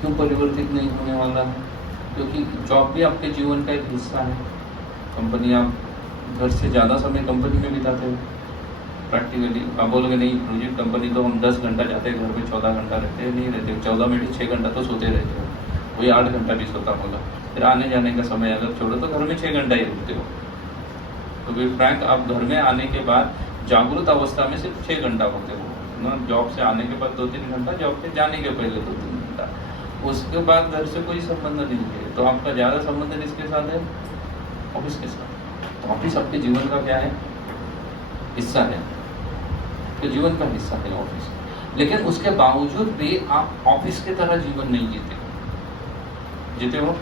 क्यों परिवर्तित नहीं होने वाला है? क्योंकि जॉब भी आपके जीवन का एक हिस्सा है। कंपनी, आप घर से ज़्यादा समय कंपनी में बिताते हो प्रैक्टिकली। आप बोलोगे नहीं प्रोजेक्ट कंपनी तो हम 10 घंटा जाते हैं, घर में 14 घंटा रहते हैं, नहीं रहते हो। 14 में भी 6 घंटा तो सोते रहते हो, वही 8 घंटा भी सोता होगा। फिर आने जाने का समय अगर छोड़ो तो घर में 6 घंटा ही रुकते हो। तो फिर फ्रैंक, आप घर में आने के बाद जागरूक अवस्था में सिर्फ 6 घंटा होते हो ना। जॉब से आने के बाद 2-3 घंटा, जॉब पे जाने के पहले 2-3 घंटा, उसके बाद घर से कोई संबंध नहीं है। तो आपका ज़्यादा संबंध किसके साथ है? ऑफिस के साथ। तो ऑफिस आपके जीवन का क्या है? हिस्सा है। तो जीवन का हिस्सा है ऑफिस। लेकिन उसके बावजूद भी आप ऑफिस की तरह जीवन नहीं जीते हो,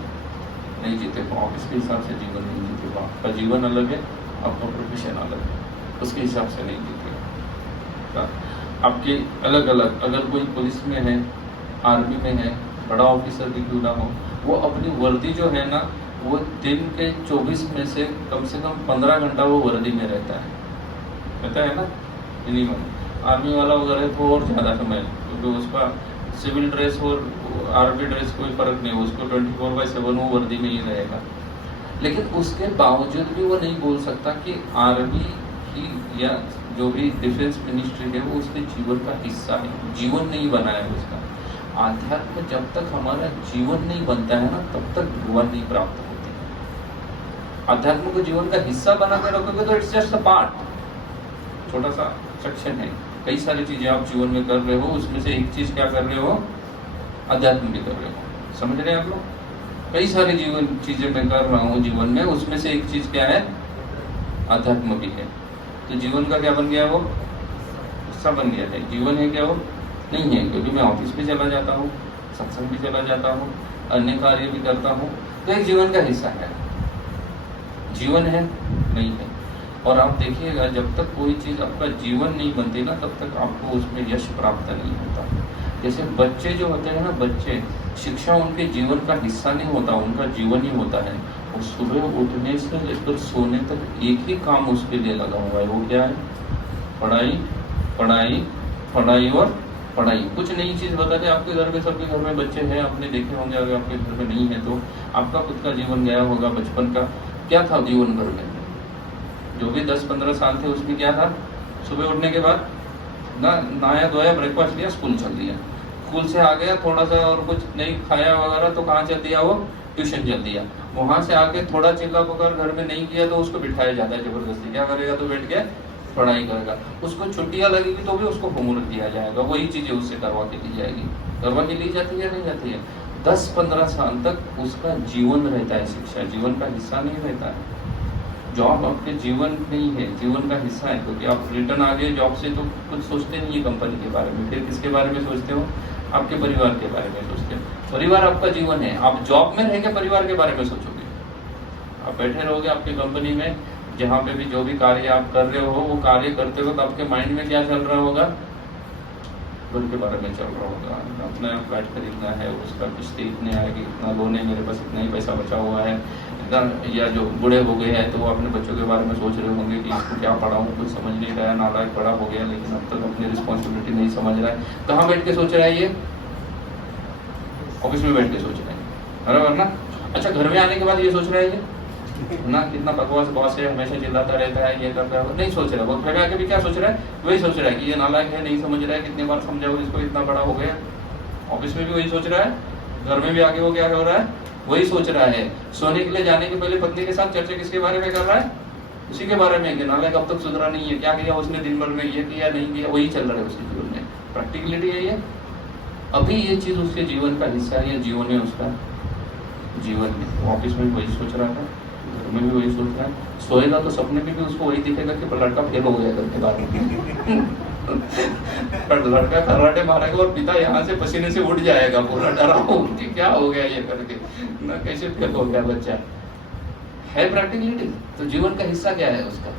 नहीं जीते हो। ऑफिस के हिसाब से जीवन नहीं जीते हो। आपका जीवन अलग है, आपका प्रोफेशन अलग है, उसके हिसाब से नहीं जीते हो। आपके अलग अलग, अगर कोई पुलिस में है, आर्मी में है, बड़ा ऑफिसर भी क्यों ना हो, वो अपनी वर्दी जो है ना, वो दिन के 24 में से कम 15 घंटा वो वर्दी में रहता है ना, मिनिमम। आर्मी वाला वगैरह तो और ज़्यादा समय, क्योंकि उसका सिविल ड्रेस और आर्मी ड्रेस कोई फर्क नहीं, उसको 24/7 वो वर्दी में ही रहेगा। लेकिन उसके बावजूद भी वो नहीं बोल सकता कि आर्मी की या जो भी डिफेंस मिनिस्ट्री है वो उसके जीवन का हिस्सा है, जीवन नहीं बना है उसका। आध्यात्म जब तक हमारा जीवन नहीं बनता है ना, तब तक भगवान नहीं प्राप्त होती। अध्यात्म को जीवन का हिस्सा बना के रखोगे तो इट्स जस्ट अ पार्ट, छोटा सा सेक्शन है। कई सारी चीजें आप जीवन में कर रहे हो, उसमें से एक चीज क्या कर रहे हो? अध्यात्म भी कर रहे हो। समझ रहे हैं आप लोग? कई सारी चीजें मैं कर रहा हूँ जीवन में, उसमें से एक चीज क्या है? अध्यात्म भी है। तो जीवन का क्या बन गया? वो हिस्सा बन गया है। जीवन है क्या? वो नहीं है, क्योंकि मैं ऑफिस भी चला जाता हूँ, सत्संग भी चला जाता हूँ, अन्य कार्य भी करता हूँ, तो एक जीवन का हिस्सा है। जीवन है नहीं है। और आप देखिएगा, जब तक कोई चीज आपका जीवन नहीं बनती ना, तब तक आपको उसमें यश प्राप्त नहीं होता। जैसे बच्चे जो होते हैं ना, बच्चे, शिक्षा उनके जीवन का हिस्सा नहीं होता, उनका जीवन ही होता है। और सुबह उठने से लेकर सोने तक एक ही काम उसके लिए लगा हुआ है। वो क्या है? पढ़ाई, पढ़ाई, पढ़ाई और पढ़ाई। कुछ नई चीज बता दें। आपके घर में, सबके घर में बच्चे हैं, आपने देखे होंगे। अगर आपके घर में नहीं है तो आपका खुद का जीवन गया होगा बचपन का। क्या था जीवन भर में? जो भी 10-15 साल थे उसमें क्या था? सुबह उठने के बाद नहाया धोया, ब्रेकफास्ट लिया, स्कूल चल दिया। स्कूल से आ गया, थोड़ा सा और कुछ नहीं खाया वगैरह, तो कहाँ चल दिया? वो ट्यूशन चल दिया। वहां से आके थोड़ा चिल्ला पुकार घर में नहीं किया तो उसको बिठाया जाता है जबरदस्ती। क्या करेगा? तो बैठ के पढ़ाई करेगा। उसको छुट्टियां लगेगी तो भी उसको होमवर्क दिया जाएगा, वही चीजें उससे करवा के दी जाएगी। करवा के ली जाती है, नहीं जाती है? 10-15 साल तक उसका जीवन रहता है, शिक्षा जीवन का हिस्सा नहीं रहता है। जॉब आपके जीवन नहीं है, जीवन का हिस्सा है। क्योंकि आप रिटर्न आ गए जॉब से तो कुछ सोचते नहीं है कंपनी के बारे में। फिर किसके बारे में सोचते हो? आपके परिवार के बारे में सोचते हो। परिवार आपका जीवन है। आप जॉब में रह के परिवार के बारे में सोचोगे? आप बैठे रहोगे आपकी कंपनी में, जहाँ पे भी जो भी कार्य आप कर रहे हो, वो कार्य करते वक्त आपके माइंड में क्या चल रहा होगा? घर के बारे में चल रहा होगा। अपना फ्लैट खरीदना है, उसका किस्तें इतने आएगी, इतना लोन है, मेरे पास इतना ही पैसा बचा हुआ है। या जो बूढ़े हो गए हैं तो वो अपने बच्चों के बारे में सोच रहे होंगे कि इसको क्या पढ़ाऊँ, कुछ समझ नहीं रहा है, नालायक बड़ा हो गया, लेकिन अब तक अपनी रिस्पॉन्सिबिलिटी नहीं समझ रहा है। कहाँ बैठ के सोच रहा है ये? ऑफिस में बैठ के सोच रहे हैं, बराबर ना? अच्छा, घर में आने के बाद ये सोच रहा है ये ना, कितना बकवास बॉस है, हमेशा चिल्लाता रहता है, ये करता है, नहीं सोच रहा है। वो घर में आके भी क्या सोच रहा है? वही सोच रहा है कि ये नालायक है, नहीं समझ रहा है, कितनी बार समझाओ इसको, इतना बड़ा हो गया। ऑफिस में भी वही सोच रहा है, घर में भी आके वो क्या हो रहा है? वही सोच रहा है। सोने के लिए जाने के पहले पत्नी के साथ चर्चा किसके बारे में कर रहा है? उसी के बारे में कि नालायक अब तक सुधरा नहीं है, क्या किया उसने दिन भर में, ये किया नहीं किया, वही चल रहा है उसके जीवन में। प्रैक्टिकलिटी है ये। अभी ये चीज उसके जीवन का हिस्सा है, जीवन है उसका जीवन में। ऑफिस में भी वही सोच रहा था, घर में भी वही सोच रहा है। सोएगा तो सपने में भी उसको वही दिखेगा कि लड़का फेल हो गया घर के बारे में। पर लड़का कराटे मारेगा और पिता यहाँ से पसीने से उड़ जाएगा, पूरा डरा हो कि क्या हो गया ये करके ना, कैसे फेल हो गया बच्चा। है प्रैक्टिकलिटी। तो जीवन का हिस्सा क्या है उसका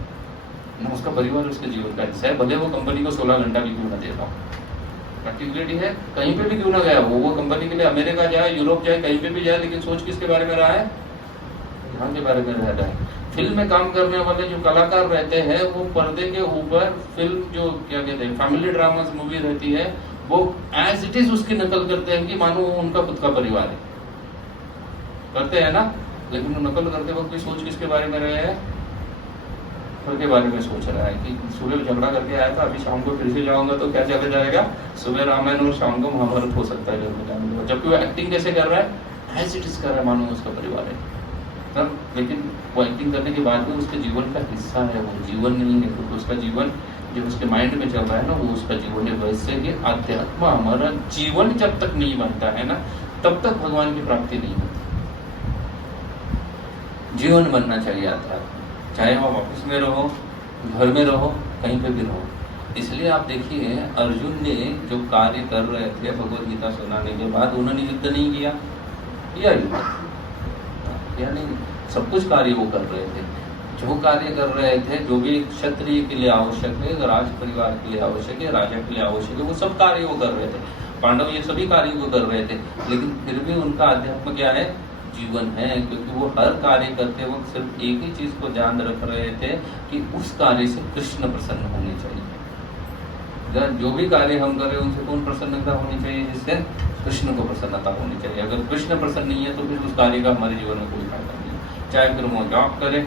ना, उसका परिवार उसके जीवन का हिस्सा है, भले वो कंपनी को 16 घंटा भी क्यों ना दे रहा हो। प्रैक्टिकलिटी है, कहीं पे भी क्यों ना गया वो कंपनी के लिए अमेरिका जाए, यूरोप जाए, कहीं पे भी जाए, लेकिन सोच किसके बारे में रहा है, यहाँ के बारे में रह रहा है। फिल्म में काम करने वाले जो कलाकार रहते हैं वो पर्दे के ऊपर फिल्म जो क्या कहते हैं फैमिली ड्रामास मूवी रहती है, वो एज इट इज उसकी नकल करते हैं कि मानो वो उनका खुद का परिवार है, करते हैं ना। लेकिन वो नकल करते वक्त भी सोच किसके बारे में रहे हैं, घर के बारे में सोच रहा है कि सुबह झगड़ा करके आया था, अभी शाम को फिर से जाऊंगा तो क्या चला जाएगा, सुबह रामायण और शाम को महाभारत हो सकता है घर में जाने को। जबकि वो एक्टिंग कैसे कर रहा है, एज इट इज कर रहा है मानो उसका परिवार है तब। लेकिन वो एक्टिंग करने के बाद भी उसके जीवन का हिस्सा है, वो जीवन नहीं है, क्योंकि उसका जीवन जो उसके माइंड में चल रहा है ना वो उसका जीवन है। वैसे ही अध्यात्म हमारा जीवन जब तक नहीं बनता है ना तब तक भगवान की प्राप्ति नहीं होती। जीवन बनना चाहिए अध्यात्म, चाहे आप ऑफिस में रहो, घर में रहो, कहीं पे भी रहो। इसलिए आप देखिए अर्जुन ने जो कार्य कर रहे थे भगवत गीता सुनाने के बाद, उन्होंने युद्ध नहीं किया, किया युद्ध या नहीं, सब कुछ कार्य वो कर रहे थे। जो कार्य कर रहे थे, जो भी क्षत्रिय के लिए आवश्यक है, राज परिवार के लिए आवश्यक है, राजा के लिए आवश्यक है, वो सब कार्य वो कर रहे थे। पांडव ये सभी कार्य वो कर रहे थे, लेकिन फिर भी उनका अध्यात्म क्या है, जीवन है। क्योंकि वो हर कार्य करते वक्त सिर्फ एक ही चीज को ध्यान रख रहे थे कि उस कार्य से कृष्ण प्रसन्न होने चाहिए। जो भी कार्य हम करें उनसे कौन प्रसन्नता होनी चाहिए, जिससे कृष्ण को प्रसन्नता होनी चाहिए। अगर कृष्ण प्रसन्न नहीं है तो फिर उस कार्य का हमारे जीवन में कोई फायदा नहीं है। चाहे फिर वो जॉब करे,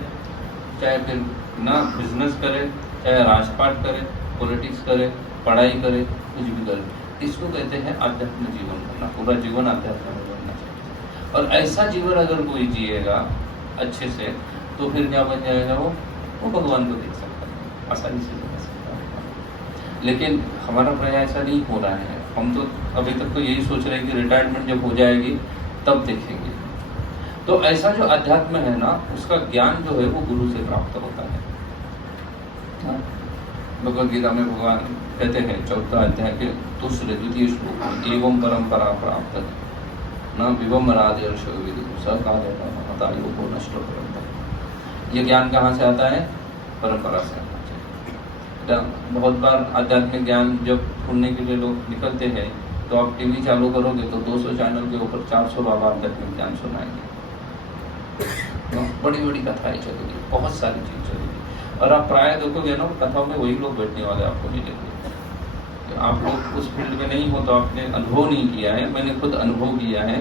चाहे फिर ना बिजनेस करे, चाहे राजपाट करे, पॉलिटिक्स करे, पढ़ाई करे, कुछ भी करे, इसको कहते हैं आध्यात्मिक जीवन करना। पूरा जीवन आध्यात्म में बनना चाहिए। और ऐसा जीवन अगर कोई जिएगा अच्छे से तो फिर क्या बन जाएगा, वो भगवान को देख सकता है, आसानी से देख सकता है। लेकिन हमारा प्रयास ऐसा नहीं हो रहा है। हम तो अभी तक तो यही सोच रहे हैं कि रिटायरमेंट जब हो जाएगी तब देखेंगे। तो ऐसा जो अध्यात्म है ना, उसका ज्ञान जो है वो गुरु से प्राप्त होता है। भगवद गीता में भगवान कहते हैं 14 अध्याय के दूसरे द्वितीय श्लोक में, एवं परंपरा प्राप्त न विवम राधेर्ष विदु सहकार्य महतायो को नष्ट करता। ये ज्ञान कहाँ से आता है, परंपरा से आना चाहिए। बहुत बार आध्यात्मिक ज्ञान जब ढूंढने के लिए लोग निकलते हैं तो आप टीवी चालू करोगे तो 200 चैनल के ऊपर 400 बाबा आध्यात्मिक ज्ञान सुनाएंगे, बड़ी बड़ी कथाएं चलेगी, बहुत सारी चीज चलेगी। और आप प्राय देखोगे ना कथाओं में वही लोग बैठने वाले आपको मिलेंगे। आप लोग उस फील्ड में नहीं हो तो आपने अनुभव नहीं किया है। मैंने खुद अनुभव किया है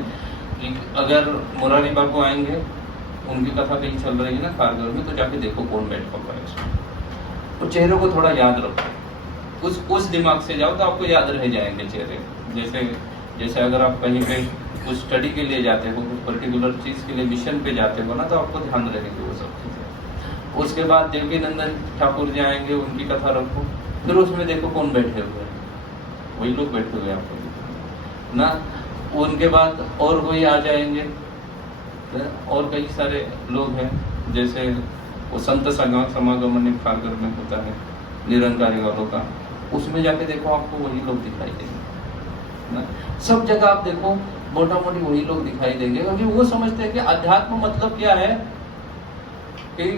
कि अगर मुरारी बाबू आएंगे, उनकी कथा कहीं चल रही है ना कारगर में, तो जाके देखो कौन बैठा हुआ है उसमें। तो चेहरों को थोड़ा याद रखो, उस दिमाग से जाओ तो आपको याद रह जाएंगे चेहरे। जैसे अगर आप कहीं पे कुछ स्टडी के लिए जाते हो, कुछ पर्टिकुलर चीज के लिए मिशन पे जाते हो ना, तो आपको ध्यान रहेंगे वो सब चीजें। उसके बाद देवी नंदन ठाकुर जी आएंगे, उनकी कथा रखो, फिर उसमें देखो कौन बैठे हुए हैं, वही लोग बैठे हुए आपको ना। उनके बाद और कोई आ जाएंगे, और कई सारे लोग हैं, जैसे वो संत समागम खारगर में होता है निरंकारी वालों का, उसमें जाके देखो आपको वही लोग दिखाई देंगे ना। सब जगह आप देखो मोटा मोटी वही लोग दिखाई देंगे, क्योंकि वो समझते हैं कि अध्यात्म मतलब क्या है। कि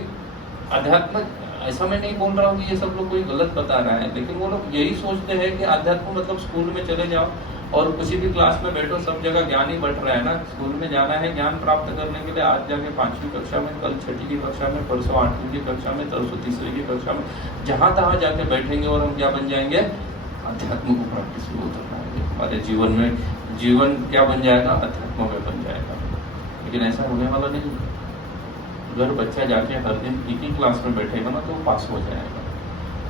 अध्यात्म, ऐसा मैं नहीं बोल रहा हूँ कि ये सब लोग कोई गलत बता रहा है, लेकिन वो लोग यही सोचते हैं कि अध्यात्म मतलब स्कूल में चले जाओ और किसी भी क्लास में बैठो, सब जगह ज्ञान ही बट रहा है ना। स्कूल में जाना है ज्ञान प्राप्त करने के लिए, आज जाके 5वीं कक्षा में, कल 6ठी की कक्षा में, परसों 8वीं की कक्षा में, परसों 3री की कक्षा में, जहां तहां जाके बैठेंगे और हम क्या बन जाएंगे, अध्यात्म को प्रैक्टिस में उतरना। हमारे जीवन में जीवन क्या बन जाएगा, अध्यात्म में बन जाएगा। लेकिन ऐसा होने वाला नहीं। अगर बच्चा जाके हर दिन एक ही क्लास में बैठेगा ना तो पास हो जाएगा।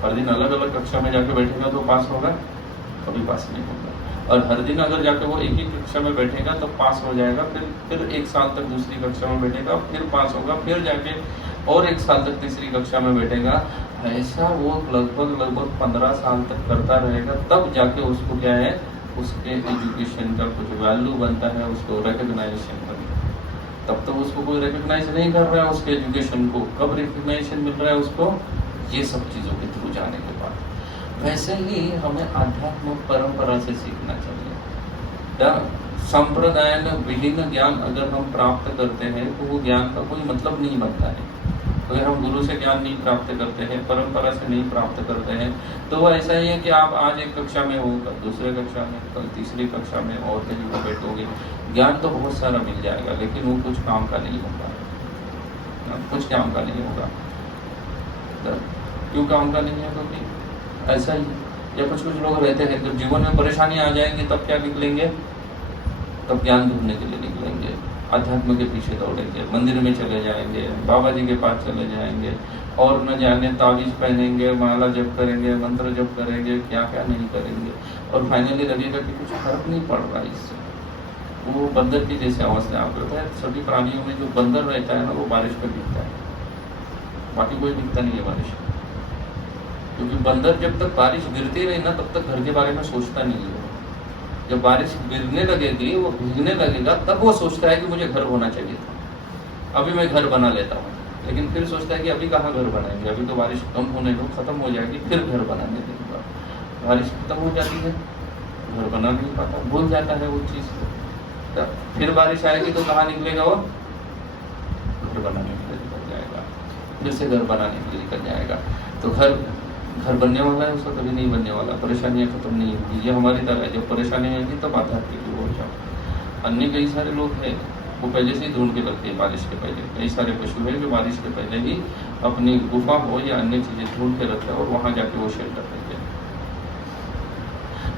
हर दिन अलग अलग कक्षा में जाके बैठेगा तो पास होगा, कभी पास नहीं होगा। और हर दिन अगर जाके वो एक ही कक्षा में बैठेगा तो पास हो जाएगा, फिर 1 साल तक दूसरी कक्षा में बैठेगा, फिर पास होगा, फिर जाके और 1 साल तक तीसरी कक्षा में बैठेगा। ऐसा वो लगभग 15 साल तक करता रहेगा, तब जाके उसको क्या है, उसके एजुकेशन का कुछ वैल्यू बनता है, उसको रिकग्नाइजेशन बनता है। तब तो उसको कोई रिकग्नाइज नहीं कर रहा है उसके एजुकेशन को। कब रिकग्नाइजेशन मिल रहा है उसको, ये सब चीजों के थ्रू जाने के बाद। वैसे ही हमें आध्यात्म परंपरा से सीखना चाहिए। क्या संप्रदाय में विहीन ज्ञान अगर हम प्राप्त करते हैं तो वो ज्ञान का कोई मतलब नहीं बनता है। अगर हम गुरु से ज्ञान नहीं प्राप्त करते हैं, परंपरा से नहीं प्राप्त करते हैं, तो वो ऐसा ही है कि आप आज एक कक्षा में हो, कल दूसरे कक्षा में, कल तीसरी कक्षा में और कहीं पर बैठोगे, ज्ञान तो बहुत सारा मिल जाएगा लेकिन वो कुछ काम का नहीं होगा, कुछ काम का नहीं होगा। क्यों काम का नहीं है? क्योंकि ऐसा ही या कुछ लोग रहते हैं तो जीवन में परेशानी आ जाएंगी तब क्या निकलेंगे? तब ज्ञान ढूंढने के लिए निकलेंगे, अध्यात्म के पीछे दौड़ेंगे, मंदिर में चले जाएंगे, बाबा जी के पास चले जाएंगे और न जाने तावीज पहनेंगे, माला जप करेंगे, मंत्र जप करेंगे, क्या क्या नहीं करेंगे और फाइनली लगेगा कि कुछ फर्क नहीं पड़ रहा इससे। वो बंदर की जैसे अवस्था आपको पता है, सभी प्राणियों में जो बंदर रहता है ना वो बारिश में दिखता है, बाकी कोई दिखता नहीं है बारिश में। क्योंकि बंदर जब तक बारिश गिरती रही ना तब तक घर के बारे में सोचता नहीं है। जब बारिश गिरने लगेगी, वो भीगने लगेगा, तब वो सोचता है कि मुझे घर होना चाहिए था, अभी मैं घर बना लेता हूँ। लेकिन फिर सोचता है कि अभी कहाँ घर बनाएंगे, अभी तो बारिश कम होने दो, खत्म हो जाएगी, फिर घर बनाने देगा। बारिश खत्म हो जाती है, घर बना नहीं पाता, भूल जाता है वो चीज़। फिर बारिश आएगी तो कहाँ निकलेगा वो? घर बनाने के लिए निकल जाएगा, फिर से घर बनाने के लिए निकल जाएगा। तो घर बनने वाला है, उसका कभी नहीं बनने वाला, परेशानियां खत्म नहीं होगी। ये हमारी तरह है, जब परेशानी आएगी तब आध्यात्मिक हो जाओ। अन्य कई सारे लोग हैं वो पहले से ही ढूंढ के रखते हैं, बारिश के पहले। कई सारे पशु हैं जो बारिश के पहले ही अपनी गुफा हो या अन्य चीजें ढूंढ के रखते हैं और वहां जाके वो शेल्टर करते हैं।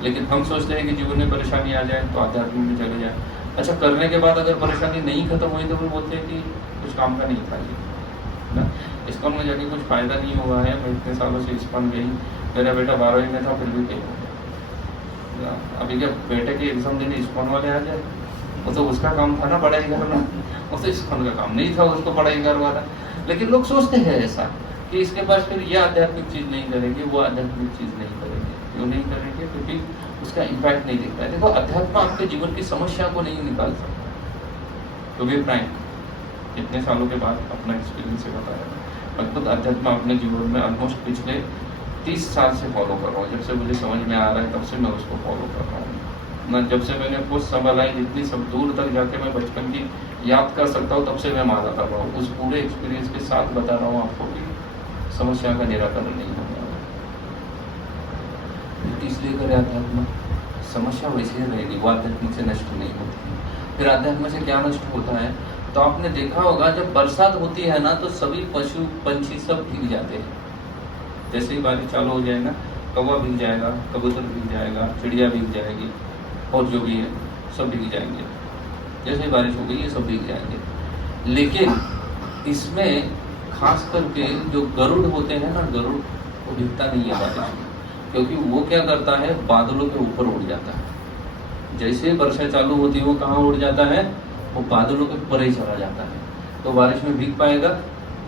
लेकिन हम सोचते हैं कि जीवन में परेशानी आ जाए तो आध्यात्म में चले जाए। अच्छा, करने के बाद अगर परेशानी नहीं खत्म हुई तो वो बोलते हैं कि कुछ काम का नहीं था ये ना, इस्कॉन में जाके कुछ फायदा नहीं हुआ है, मैं इतने सालों से इस्कॉन गई, मेरा बेटा 12वीं में था फिर भी फेल हो गया। अभी क्या बेटे की एग्जाम देने इस्कॉन वाले आ जाए? वो तो उसका काम था ना पढ़ाई करना, वो तो इस्कॉन का काम नहीं था उसको पढ़ाई करवाना। लेकिन लोग सोचते हैं ऐसा कि इसके पास फिर ये आध्यात्मिक चीज नहीं करेंगे, वो आध्यात्मिक चीज नहीं करेंगे। क्यों नहीं करेंगे? क्योंकि उसका इम्पैक्ट नहीं दिखता है। देखो, अध्यात्म आपके जीवन की समस्या को नहीं निकाल सकता। तो भी फ्रैंक इतने सालों के बाद अपना एक्सपीरियंस से बता रहा हूँ। मैं खुद अध्यात्म अपने जीवन में ऑलमोस्ट पिछले 30 साल से फॉलो कर रहा हूँ। जब से मुझे समझ में आ रहा है तब से मैं उसको फॉलो कर रहा हूँ ना। जब से मैंने कुछ संभाला है, जितनी सब दूर तक जाके मैं बचपन की याद कर सकता हूँ, तब से मैं माला कर रहा हूँ। उस पूरे एक्सपीरियंस के साथ बता रहा हूँ आपको कि समस्या का निराकरण नहीं होने वाला। इसलिए करें अध्यात्म, समस्या वैसे ही रहेगी, वो अध्यात्म से नष्ट नहीं होती। फिर अध्यात्म से क्या नष्ट होता है? तो आपने देखा होगा जब बरसात होती है ना तो सभी पशु पंछी सब भीग जाते हैं। जैसे ही बारिश चालू हो जाए ना, कौवा भीग जाएगा, कबूतर भीग जाएगा, चिड़िया भीग जाएगी और जो भी है सब भीग जाएंगे। जैसे ही बारिश हो गई ये सब भीग जाएंगे। लेकिन इसमें खास करके जो गरुड़ होते हैं ना, गरुड़ वो भीगता नहीं है बारिश में, क्योंकि वो क्या करता है, बादलों के ऊपर उड़ जाता है। जैसे वर्षा चालू होती है वो कहाँ उड़ जाता है? वो बादलों के परे चला जाता है। तो बारिश में भीग पाएगा?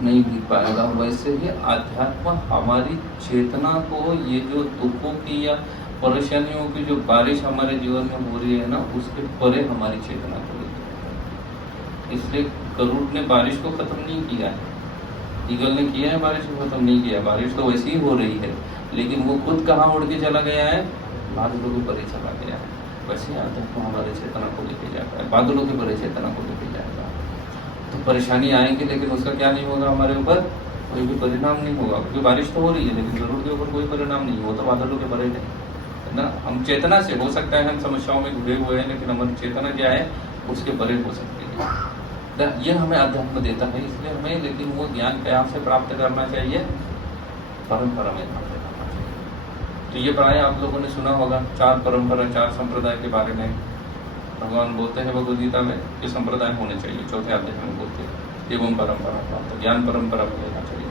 नहीं भीग पाएगा। वैसे ही आध्यात्म हमारी चेतना को, ये जो दुखों की या परेशानियों की जो बारिश हमारे जीवन में हो रही है ना, उसके परे हमारी चेतना को लेकर। इसलिए गरुड़ ने बारिश को खत्म नहीं किया है, ईगल ने किया है, बारिश को खत्म नहीं किया। बारिश तो वैसे ही हो रही है, लेकिन वो खुद कहाँ उड़ के चला गया है? बादलों के परे चला गया है। वैसे आध्यात्म हमारे चेतना को लेके जाता है, बादलों के परे चेतना को लेके जाएगा। तो परेशानी आएंगी लेकिन उसका क्या नहीं होगा, हमारे ऊपर कोई भी परिणाम नहीं होगा। क्योंकि बारिश तो हो रही है लेकिन गरुड़ के ऊपर कोई परिणाम नहीं हो, तो बादलों के परे नहीं है ना। हम चेतना से, हो सकता है हम समस्याओं में घुरे हुए हैं, लेकिन हमारी चेतना क्या है, उसके परे हो सकती है। ये हमें अध्यात्म देता है। इसलिए हमें, लेकिन वो ज्ञान कहाँ से प्राप्त करना चाहिए? परंपरा में प्राप्त करना चाहिए। तो ये प्राय आप लोगों ने सुना होगा 4 परंपरा 4 संप्रदाय के बारे में। भगवान बोलते हैं भगवद गीता में कि संप्रदाय होने चाहिए, 4थे अध्याय में बोलते हैं एवं परंपरा प्राप्त, तो ज्ञान परंपरा में लेना चाहिए।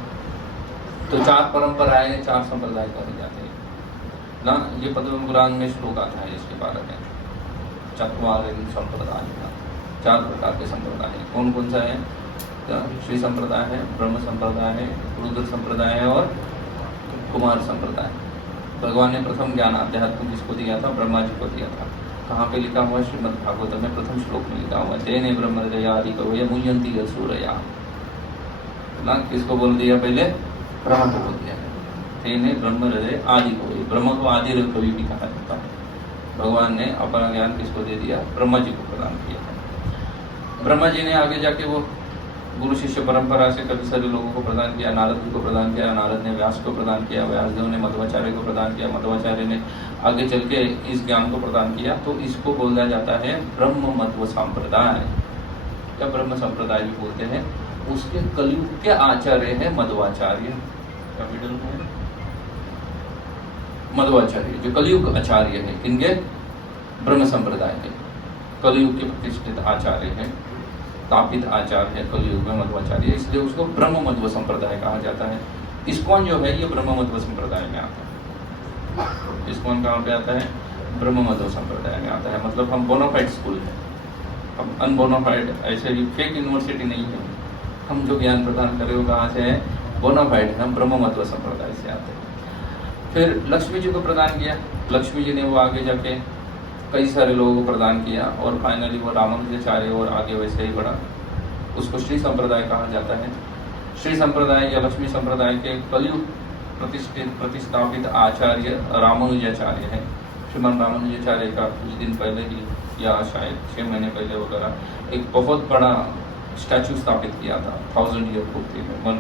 तो 4 परंपराएं 4 संप्रदाय कहे जाते हैं ना। ये पद्म पुराण में श्लोक आता है इसके बारे में। चत्वारिंशत् संप्रदाय, 4 प्रकार के संप्रदाय हैं। कौन कौन सा है? श्री संप्रदाय है, ब्रह्म संप्रदाय है, रुद्र संप्रदाय है और कुमार संप्रदाय। भगवान ने प्रथम ज्ञान अध्यात्म किसको दिया था? ब्रह्मा जी को दिया था। कहाँ पे लिखा हुआ? श्रीमद् भागवत में प्रथम श्लोक में लिखा हुआ है, तेने ब्रह्मर्षया आदिकवये मुह्यन्ति असुरया ना। किसको बोल दिया? पहले ब्रह्मा को बोल दिया। तेने ब्रह्म हृदय आदि को, ब्रह्म को आदि कवि भी कहा जाता है। भगवान ने अपना ज्ञान किसको दे दिया? ब्रह्मा जी को प्रदान किया। ब्रह्मा जी ने आगे जाके वो गुरु शिष्य परंपरा से कई सारे लोगों को प्रदान किया। नारद जी को प्रदान किया, नारद ने व्यास को प्रदान किया, व्यासदेव ने मध्वाचार्य को प्रदान किया, मध्वाचार्य ने आगे चल के इस ज्ञान को प्रदान किया। तो इसको बोला जाता है ब्रह्म मध्व संप्रदाय या ब्रह्म संप्रदाय भी बोलते हैं। उसके कलयुग के आचार्य है मध्वाचार्य, मिडल में मध्वाचार्य जो कलयुग आचार्य है। किनके? ब्रह्म संप्रदाय के कलयुग के प्रतिष्ठित आचार्य है, स्थापित आचार्य है कलयुग में मध्वाचार्य, इसलिए उसको ब्रह्म मध्व संप्रदाय कहा जाता है। इस्कॉन जो है ये ब्रह्म मध्व संप्रदाय में आता है। इस्कॉन कहाँ पे आता है? ब्रह्म मध्व संप्रदाय में आता है। मतलब हम बोनाफाइड स्कूल है, हम अनबोनाफाइड, ऐसे ही फेक यूनिवर्सिटी नहीं है। हम जो ज्ञान प्रदान कर रहे हो कहाँ से है? बोनाफाइड है, हम ब्रह्म मध्व संप्रदाय से आते हैं। फिर लक्ष्मी जी को प्रदान किया, लक्ष्मी जी ने वो आगे जाके कई सारे लोगों को प्रदान किया और फाइनली वो रामानुजाचार्य और आगे वैसे ही बढ़ा। उसको श्री संप्रदाय कहा जाता है। श्री संप्रदाय या लक्ष्मी संप्रदाय के कलयुग प्रतिष्ठापित आचार्य रामानुजाचार्य है। श्रीमान रामानुजाचार्य का कुछ दिन पहले ही या शायद 6 महीने पहले वगैरह एक बहुत बड़ा स्टैचू स्थापित किया था 1000 ईयर पूर्ति में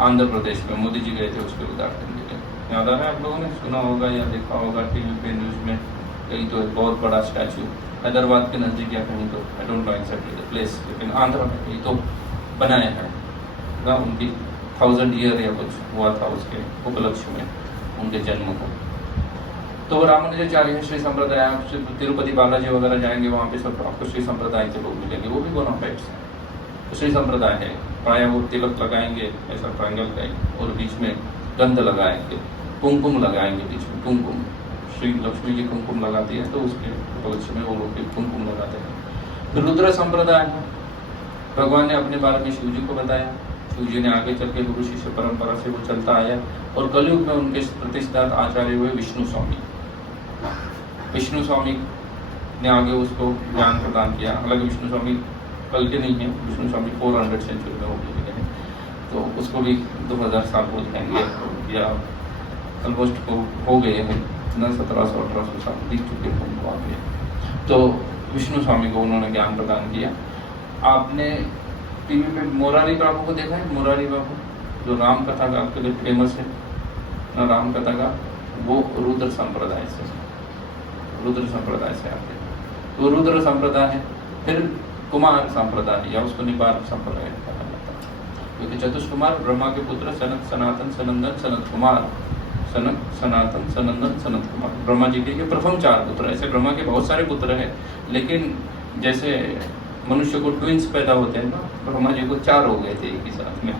आंध्र प्रदेश में। मोदी जी गए थे उसके उद्घाटन के लिए। याद आ रहा है? आप लोगों ने सुना होगा या देखा होगा टीवी पे, न्यूज में। कहीं तो एक बहुत बड़ा स्टैचू हैदराबाद के नजदीक या कहीं तो, I don't know exactly the place, लेकिन आंध्र में कहीं तो बनाया है ना। उनकी 1000 ईयर या कुछ हुआ था उसके उपलक्ष्य में, उनके जन्म को। तो रामानुजाचार्य श्री संप्रदाय, आप तिरुपति बालाजी वगैरह जाएंगे वहाँ पे सब आपको श्री संप्रदाय के लोग मिलेंगे, वो भी बोनाफाइड्स हैं। तो श्री संप्रदाय है। प्राय वो तिलक लगाएंगे ऐसा ट्रायंगल का, और बीच में गंध लगाएंगे, कुमकुम लगाएंगे बीच में, कुमकुम। श्री लक्ष्मी जी कुमकुम लगाती है तो उसके उपलक्ष्य में वो लोग कुमकुम लगाते हैं। फिर रुद्र संप्रदाय है। भगवान ने अपने बारे में शिव जी को बताया, शिव जी ने आगे चल के गुरु शिष्य परंपरा से वो चलता आया और कलयुग में उनके प्रतिष्ठित आचार्य हुए विष्णु स्वामी। विष्णु स्वामी ने आगे उसको ज्ञान प्रदान किया। हालांकि विष्णु स्वामी कल के नहीं है, विष्णु स्वामी 400 सेंचुरी में हो गए हैं, तो उसको भी 2000 साल हो जाएंगे या ऑलमोस्ट हो गए हैं ना, 1700-1800 साल बीत चुके हैं उनको आगे। तो विष्णु स्वामी को उन्होंने ज्ञान प्रदान किया। आपने टीवी पे मोरारी बाबू को देखा है? मोरारी बाबू जो राम कथा का आपके लिए फेमस है ना, राम कथा का, वो रुद्र संप्रदाय से आते हैं। तो रुद्र संप्रदाय है। फिर कुमार संप्रदाय या उसको निबार संप्रदाय कहा जाता है, क्योंकि चतुष्कुमार ब्रह्मा के पुत्र सनत सनातन सनंदन सनत कुमार, सनत सनातन सनंदन सनत कुमार ब्रह्मा जी के ये प्रथम 4 पुत्र। ऐसे ब्रह्मा के बहुत सारे पुत्र हैं, लेकिन जैसे मनुष्य को ट्विंस पैदा होते हैं ना, ब्रह्मा जी को 4 हो गए थे एक ही साथ में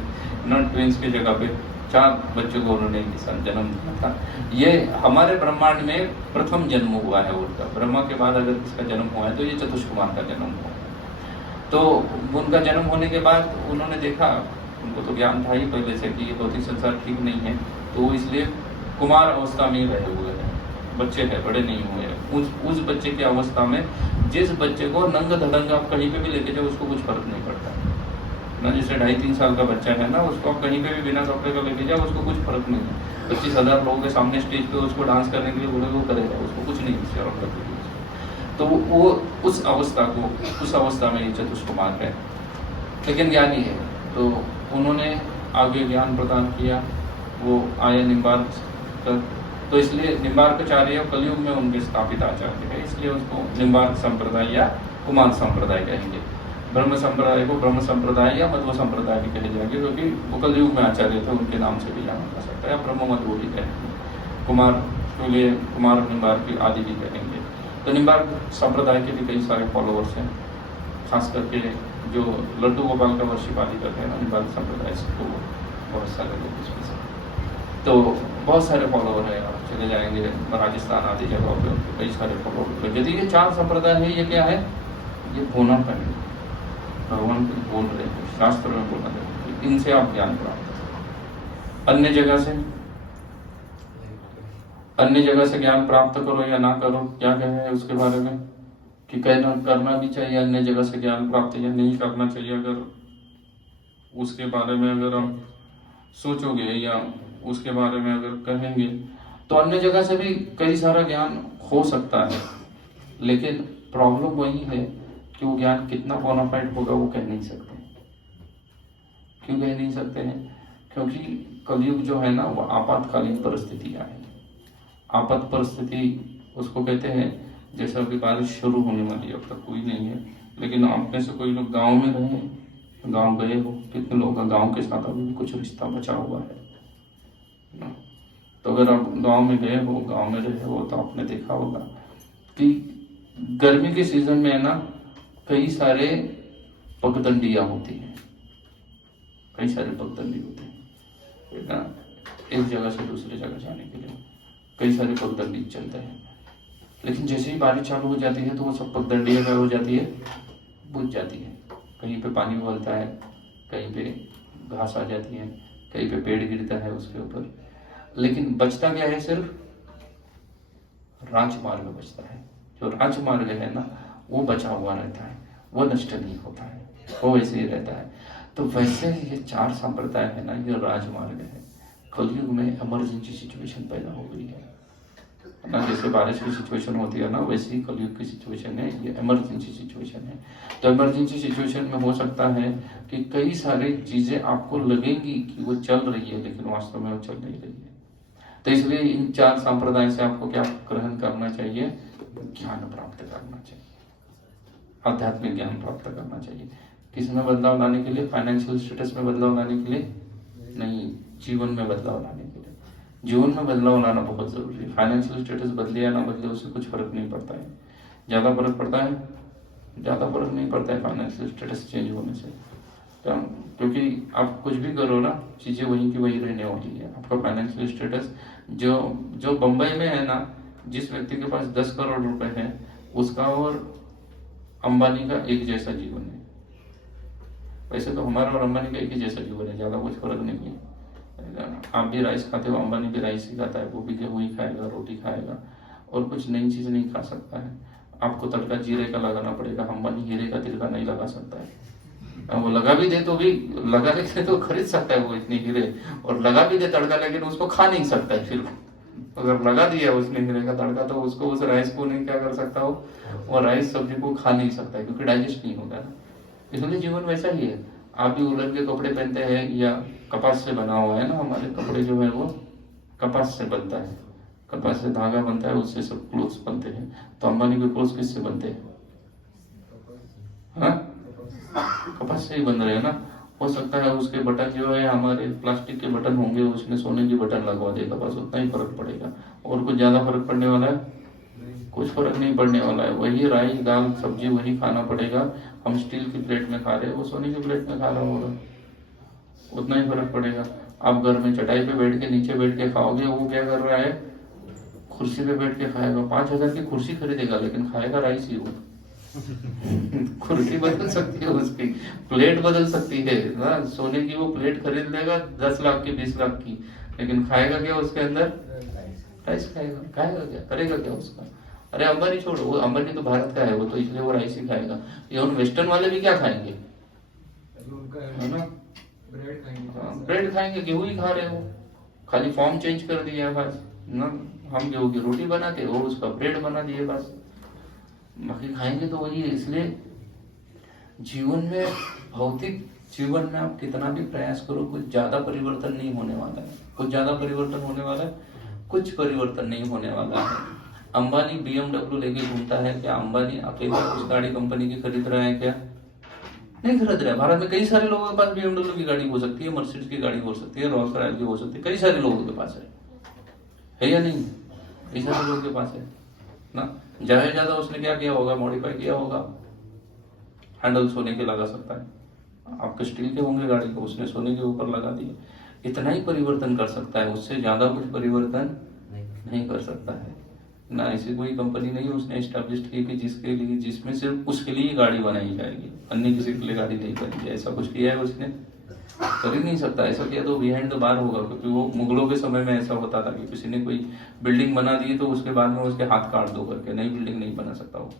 ना। ट्विंस की जगह पे 4 बच्चों को उन्होंने एक साथ जन्म दिया था। ये हमारे ब्रह्मांड में प्रथम जन्म हुआ है उनका। ब्रह्मा के बाद अगर किसका जन्म हुआ है तो ये चतुष्कुमार का जन्म हुआ। तो उनका जन्म होने के बाद उन्होंने देखा, उनको तो ज्ञान था ही पहले से कि ये भौतिक संसार ठीक नहीं है, तो इसलिए कुमार अवस्था में रहे हुए हैं, बच्चे हैं, बड़े नहीं हुए हैं। उस बच्चे की अवस्था में जिस बच्चे को नंग धड़ंग आप कहीं पे भी लेके जाओ उसको कुछ फर्क नहीं पड़ता ना। जैसे 2.5-3 साल का बच्चा है ना, उसको आप कहीं पे भी बिना कपड़े का लेके जाओ उसको कुछ फर्क नहीं है। 25,000 लोगों के सामने स्टेज पे उसको डांस करने के लिए बोले वो करेगा, उसको कुछ नहीं है। तो वो उस अवस्था में ये चतुष्कुमार है, लेकिन ज्ञानी है। तो उन्होंने आगे ज्ञान प्रदान किया। वो आए निम्बार्क तक, तो इसलिए निम्बार्काचार्य कलयुग में उनके स्थापित आचार्य है, इसलिए उसको निम्बार्क संप्रदाय या कुमार संप्रदाय कहेंगे। ब्रह्म संप्रदाय को ब्रह्म संप्रदाय या मध्व संप्रदाय भी कहे जाएंगे, क्योंकि वो कलयुग में आचार्य थे, उनके नाम से भी जाना जा सकता है। या ब्रह्म मध्व भी कहेंगे, कुमार के लिए कुमार निम्बार्क आदि भी कहेंगे। तो निम्बार्क संप्रदाय के भी कई सारे फॉलोअर्स हैं, खास करके जो लड्डू गोपाल का वर्षिप आदि करते हैं ना निम्बार्क संप्रदाय से, तो बहुत सारे लोग इसमें से, तो बहुत सारे फॉलोअर हैं। आप चले जाएंगे राजस्थान आदि जगहों पे उनके कई सारे फॉलोअर। यदि ये 4 संप्रदाय है, ये क्या है? ये बोनाफाइड भगवान कुछ बोल रहे हैं, शास्त्र में बोला है, इनसे आप ज्ञान प्राप्त। अन्य जगह से ज्ञान प्राप्त करो या ना करो, क्या कहे उसके बारे में कि कहना करना भी चाहिए अन्य जगह से ज्ञान प्राप्त या नहीं करना चाहिए। अगर उसके बारे में अगर हम सोचोगे या उसके बारे में अगर कहेंगे तो अन्य जगह से भी कई सारा ज्ञान हो सकता है, लेकिन प्रॉब्लम वही है कि वो ज्ञान कितना बोनाफाइड होगा वो कह नहीं सकते। क्यों कह नहीं सकते हैं? क्योंकि कलयुग जो है ना वो आपातकालीन परिस्थितियां है। आपात परिस्थिति उसको कहते हैं, जैसे अभी बारिश शुरू होने वाली है, अब तक कोई नहीं है, लेकिन आप में से कोई लोग गांव में रहे, गांव गए हो, कितने लोगों का गांव के साथ अभी भी कुछ रिश्ता बचा हुआ है ना? तो अगर आप गांव में गए हो, गांव में रहे हो, तो आपने देखा होगा कि गर्मी के सीजन में है ना कई सारे पगडंडियां होती हैं, कई सारे पगडंडी होते हैं ना, एक जगह से दूसरी जगह जाने के लिए कई सारे पगडंडी चलते हैं। लेकिन जैसे ही बारिश चालू हो जाती है तो वो सब पगडंडियां क्या हो जाती है, बुझ जाती है। कहीं पे पानी उबलता है, कहीं पे घास आ जाती है, कहीं पे पेड़ गिरता है उसके ऊपर, लेकिन बचता क्या है, सिर्फ राजमार्ग बचता है। जो राजमार्ग है ना वो बचा हुआ रहता है, वो नष्ट नहीं होता है, वो वैसे ही रहता है। तो वैसे ये 4 संप्रदाय है ना, ये राजमार्ग है। कलयुग में इमरजेंसी सिचुएशन पैदा हो गई है ना, जैसे बारिश की सिचुएशन होती है ना, वैसे ही कलयुग की सिचुएशन है, ये इमरजेंसी सिचुएशन है। तो इमरजेंसी सिचुएशन में हो सकता है कि कई सारी चीजें आपको लगेंगी कि वो चल रही है, लेकिन वास्तव में वो चल नहीं रही है। तो इसलिए इन 4 संप्रदाय से आपको क्या ग्रहण करना चाहिए, ज्ञान प्राप्त करना चाहिए, आध्यात्मिक ज्ञान प्राप्त करना चाहिए। किसमें बदलाव लाने के लिए? फाइनेंशियल स्टेटस में बदलाव लाने के लिए नहीं, जीवन में बदलाव लाने के लिए। जीवन में बदलाव लाना बहुत जरूरी है। फाइनेंशियल स्टेटस बदले या ना बदले उससे कुछ फर्क नहीं पड़ता है। ज्यादा फर्क पड़ता है? ज्यादा फर्क नहीं पड़ता है फाइनेंशियल स्टेटस चेंज होने से, क्योंकि आप कुछ भी करो ना, चीजें वहीं की वहीं रहने वाली है। आपका फाइनेंशियल स्टेटस जो बंबई में है ना, जिस व्यक्ति के पास 10 करोड़ रुपए है, उसका और अंबानी का एक जैसा जीवन है। वैसे तो हमारा और अंबानी का एक ही जैसा जीवन है, ज्यादा कुछ फर्क नहीं है। आप भी राइस खाते हो, अंबानी भी राइस ही खाता है, वो भी गेहूं ही खाएगा, रोटी खाएगा, और कुछ नई चीज नहीं खा सकता है। आपको तड़का जीरे का लगाना पड़ेगा, अंबानी हीरे का तिलका नहीं लगा सकता है। वो लगा भी दे तो भी, लगा दे तो खरीद सकता है वो इतने हीरे, और लगा भी दे तड़का, लेकिन उसको खा नहीं सकता है। फिर अगर लगा दिया उसने हीरे का तड़का तो उसको उस राइस को नहीं क्या कर सकता हो, और राइस सब्जी को खा नहीं सकता है, क्योंकि डाइजेस्ट नहीं होगा ना। इसलिए जीवन वैसा ही है। आप भी उलन के कपड़े पहनते हैं या कपास से बना हुआ है ना, हमारे कपड़े जो है वो कपास से बनता है, कपास से धागा बनता है, उससे सब क्लोथ्स बनते हैं। तो अंबानी के क्लोथ्स किससे बनते हैं? हाँ, कपास से ही बन रहे हैं ना। हो सकता है उसके बटन जो है हमारे प्लास्टिक के बटन होंगे, उसमें सोने की बटन लगवा देगा, बस उतना ही फर्क पड़ेगा। और कुछ ज्यादा फर्क पड़ने वाला है? कुछ फर्क नहीं पड़ने वाला है। वही राइस दाल सब्जी वही खाना पड़ेगा। हम स्टील की प्लेट में खा रहे हैं, वो सोने की प्लेट में खा रहा होगा, उतना ही फर्क पड़ेगा। आप घर में चटाई पे बैठ के नीचे बैठ के खाओगे, वो क्या कर रहा है, कुर्सी पे बैठ के खाएगा। 5,000 की कुर्सी खरीदेगा, लेकिन खाएगा राइस ही वो। कुर्सी बदल सकती है, उसकी प्लेट बदल सकती है ना, सोने की वो प्लेट खरीद लेगा 10 लाख की 20 लाख की, लेकिन खाएगा क्या उसके अंदर? राइस खाएगा। खाएगा क्या, करेगा क्या उसका? अरे अंबानी छोड़ो, वो अंबानी तो भारत का है, वो तो इसलिए वो राइस ही खाएगा। ये उन वेस्टर्न वाले भी क्या खाएंगे, है ना, ब्रेड खाएंगे, गेहूं ही खा रहे हो, खाली फॉर्म चेंज कर दिया बस ना। हम गेहूं की रोटी बनाते हो, उसका ब्रेड बना दिए बस, बाकी खाएंगे तो वही है। इसलिए जीवन में, भौतिक जीवन में आप कितना भी प्रयास करो, कुछ ज्यादा परिवर्तन नहीं होने वाला है। कुछ ज्यादा परिवर्तन होने वाला है? कुछ परिवर्तन नहीं होने वाला है। अंबानी BMW लेके घूमता है क्या? अंबानी अकेला उस गाड़ी कंपनी की खरीद रहा है क्या? नहीं खरीद रहा है। भारत में कई सारे लोगों के पास BMW की गाड़ी हो सकती है, मर्सिडीज की गाड़ी हो सकती है, रोल्स रॉयल की हो सकती है, कई सारे लोगों के पास है या नहीं? कई सारे लोगों के पास है ना। ज्यादा से ज्यादा उसने क्या किया होगा, मॉडिफाई किया होगा, हैंडल सोने के लगा सकता है, आपके स्टील के होंगे गाड़ी को, उसने सोने के ऊपर लगा दिए। इतना ही परिवर्तन कर सकता है, उससे ज्यादा कुछ परिवर्तन नहीं कर सकता है ना। ऐसी कोई कंपनी नहीं उसने एस्टेब्लिश की कि जिसके लिए, जिसमें सिर्फ उसके लिए गाड़ी बनाई जाएगी, अन्य किसी के लिए गाड़ी नहीं बनेगी। ऐसा कुछ किया है उसने? कर ही नहीं सकता। ऐसा किया तो बिहाइंड द बार होगा, क्योंकि वो मुगलों के समय में ऐसा होता था कि किसी ने कोई बिल्डिंग बना दी तो उसके बाद में उसके हाथ काट दो करके, नई बिल्डिंग नहीं बना सकता वो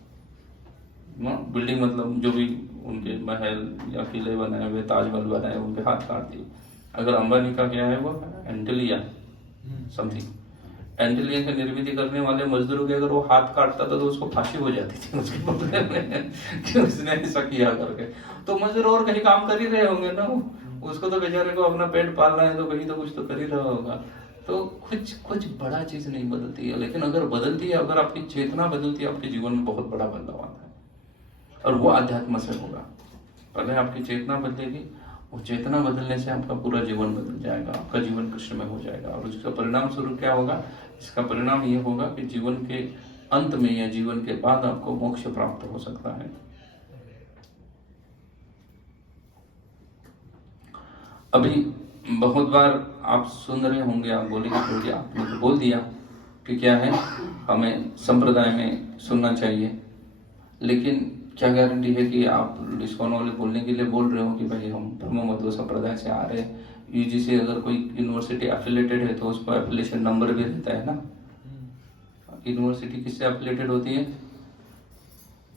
ना। बिल्डिंग मतलब जो भी उनके महल या किले बनाए हुए, ताजमहल बनाए, उनके हाथ काट दिए, अगर अंबानी का क्या है वो एंटिलिया समथिंग, एंटिलिया से निर्मित करने वाले मजदूरों के अगर वो हाथ काटता था तो उसको फांसी हो जाती थी उसके बदले में कि उसने ऐसा किया करके। तो मजदूर और कहीं काम कर ही रहे होंगे ना, उसको तो बेचारे को अपना पेट पाल रहा है तो कहीं तो कुछ तो कर ही रहा होगा। तो कुछ बड़ा चीज नहीं बदलती है, लेकिन अगर बदलती है, अगर आपकी चेतना बदलती है, आपके जीवन में बहुत बड़ा बदलाव आता है। और वो अध्यात्म से होगा। पहले आपकी चेतना बदलेगी, वो चेतना बदलने से आपका पूरा जीवन बदल जाएगा, आपका जीवन कृष्ण में हो जाएगा। और उसका परिणाम स्वरूप क्या होगा? इसका परिणाम ये होगा कि जीवन के अंत में या जीवन के बाद आपको मोक्ष प्राप्त हो सकता है। अभी बहुत बार आप सुन रहे होंगे, आप बोलेंगे क्योंकि आपने तो बोल दिया कि क्या है, हमें संप्रदाय में सुनना चाहिए, लेकिन क्या गारंटी है कि आप इस्कॉन वाले बोलने के लिए बोल रहे हो कि भाई हम ब्रह्म मध्व संप्रदाय से आ रहे हैं। यूजीसी अगर कोई यूनिवर्सिटी एफिलेटेड है तो उसको एफिलेशन नंबर भी रहता है ना। यूनिवर्सिटी किससे एफिलेटेड होती है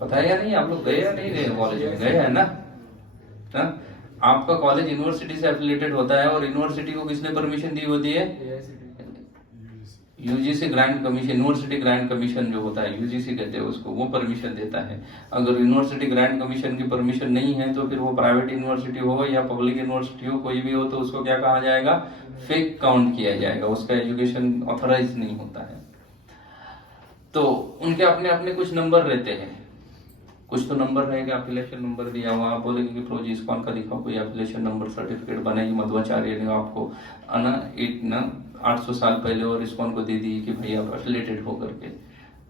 पता है या नहीं? आप लोग गए या नहीं गए? कॉलेज में गए है ना? आपका कॉलेज यूनिवर्सिटी से एफिलेटेड होता है, और यूनिवर्सिटी को किसने परमिशन दी होती है? UGC grant commission, university grant commission जो होता है, यूजीसी कहते हैं उसको, वो परमिशन देता है। अगर यूनिवर्सिटी ग्रांट कमीशन की परमिशन नहीं है तो फिर वो प्राइवेट यूनिवर्सिटी हो या पब्लिक यूनिवर्सिटी हो, कोई भी हो, तो उसको क्या कहा जाएगा? फेक काउंट किया जाएगा, उसका एजुकेशन ऑथराइज नहीं होता है। तो उनके अपने अपने कुछ नंबर रहते हैं, कुछ तो नंबर रहेगा, एफिलिएशन नंबर दिया हुआ। आप बोलेंगे कि प्रो जी इस्कॉन का दिखाओ कोई एफिलिएशन नंबर, सर्टिफिकेट बनाई मध्वाचार्य ने आपको ना 800 साल पहले, और इस्कॉन को दे दी कि भाई आप एफिलेटेड हो करके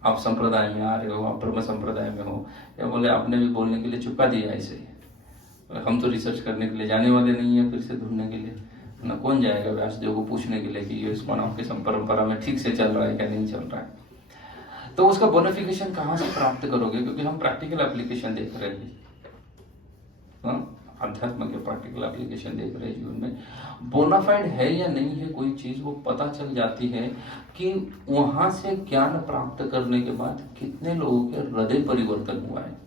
आप संप्रदाय में आ रहे हो, आप ब्रह्म संप्रदाय में हो। या बोले आपने भी बोलने के लिए चुका दिया ऐसे, हम तो रिसर्च करने के लिए जाने वाले नहीं है, फिर से ढूंढने के लिए ना, कौन जाएगा व्यासदेव को पूछने के लिए कि ये इस्कॉन आपके परंपरा में ठीक से चल रहा है क्या नहीं चल रहा है। तो उसका बोनिफिकेशन कहां से प्राप्त करोगे? क्योंकि हम प्रैक्टिकल एप्लीकेशन देख रहे हैं, अध्यात्म के प्रैक्टिकल एप्लीकेशन देख रहे हैं जीवन में। बोनाफाइड है या नहीं है कोई चीज, वो पता चल जाती है कि वहां से ज्ञान प्राप्त करने के बाद कितने लोगों के हृदय परिवर्तन हुआ है।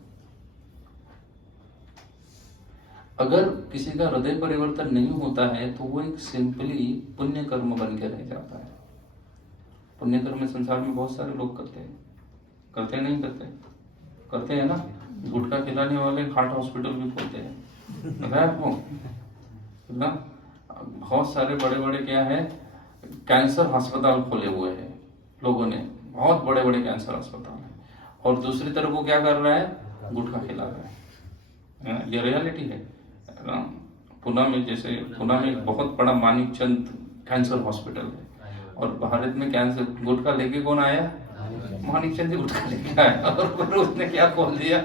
अगर किसी का हृदय परिवर्तन नहीं होता है तो वो एक सिंपली पुण्य कर्म बन के रह जाता है। पुण्य कर्म में संसार में बहुत सारे लोग करते हैं, करते नहीं करते? करते हैं ना। गुटखा खिलाने वाले हार्ट हॉस्पिटल भी खोलते हैं, पता है आपको ना? बहुत सारे बड़े बड़े क्या है, कैंसर अस्पताल खोले हुए हैं लोगों ने, बहुत बड़े बड़े कैंसर अस्पताल है। और दूसरी तरफ वो क्या कर रहा है? गुटखा खिला रहा है। ये रियलिटी है ना। पुणे में, जैसे पुणे में एक बहुत बड़ा मानिकचंद कैंसर हॉस्पिटल है, और भारत में कैंसर गुटखा लेके कौन आया? मानिकचंद जी गुटखा लेके आया, और उसने क्या खोल दिया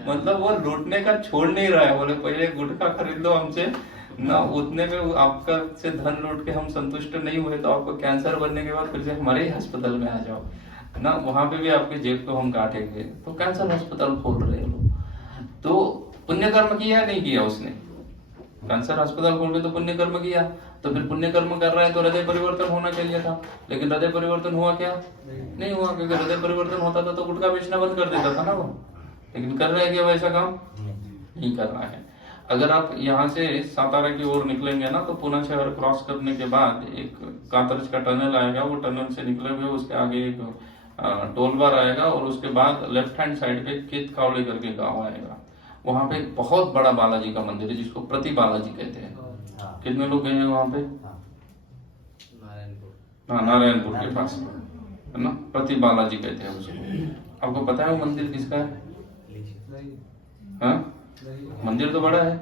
मतलब वो लूटने का छोड़ नहीं रहा है। बोले पहले गुटखा खरीद लो हमसे ना, उतने में आपका से धन लूट के हम संतुष्ट नहीं हुए तो आपको कैंसर बनने के बाद फिर से हमारे ही अस्पताल में आ जाओ ना, वहां पे भी आपके जेब को हम काटेंगे। तो कैंसर अस्पताल खोल रहे हैं लोग। तो पुण्य कर्म किया नहीं किया उसने? कैंसर अस्पताल खोल के तो पुण्य कर्म किया। तो फिर पुण्य कर्म कर रहे हैं तो हृदय परिवर्तन होना चाहिए था, लेकिन हृदय परिवर्तन हुआ क्या? नहीं हुआ, क्योंकि हृदय परिवर्तन होता था तो गुटखा बेचना बंद कर देता था ना वो। लेकिन कर रहा है क्या वैसा काम? नहीं कर रहा है। अगर आप यहाँ से सातारा की ओर निकलेंगे ना, तो पुणे शहर क्रॉस करने के बाद एक कातरज का टनल आएगा, वो टनल से निकले हुए उसके आगे एक टोल बार आएगा, और उसके बाद लेफ्ट हैंड साइड पे केत कावड़े करके गाँव आएगा। वहां पे एक बहुत बड़ा बालाजी का मंदिर है जिसको प्रति बालाजी कहते हैं। कितने लोग गए हैं वहां पे? नारायणपुर के पास है ना, प्रति बालाजी कहते हैं उसको। आपको पता है वो मंदिर किसका है? हाँ, मंदिर तो बड़ा है,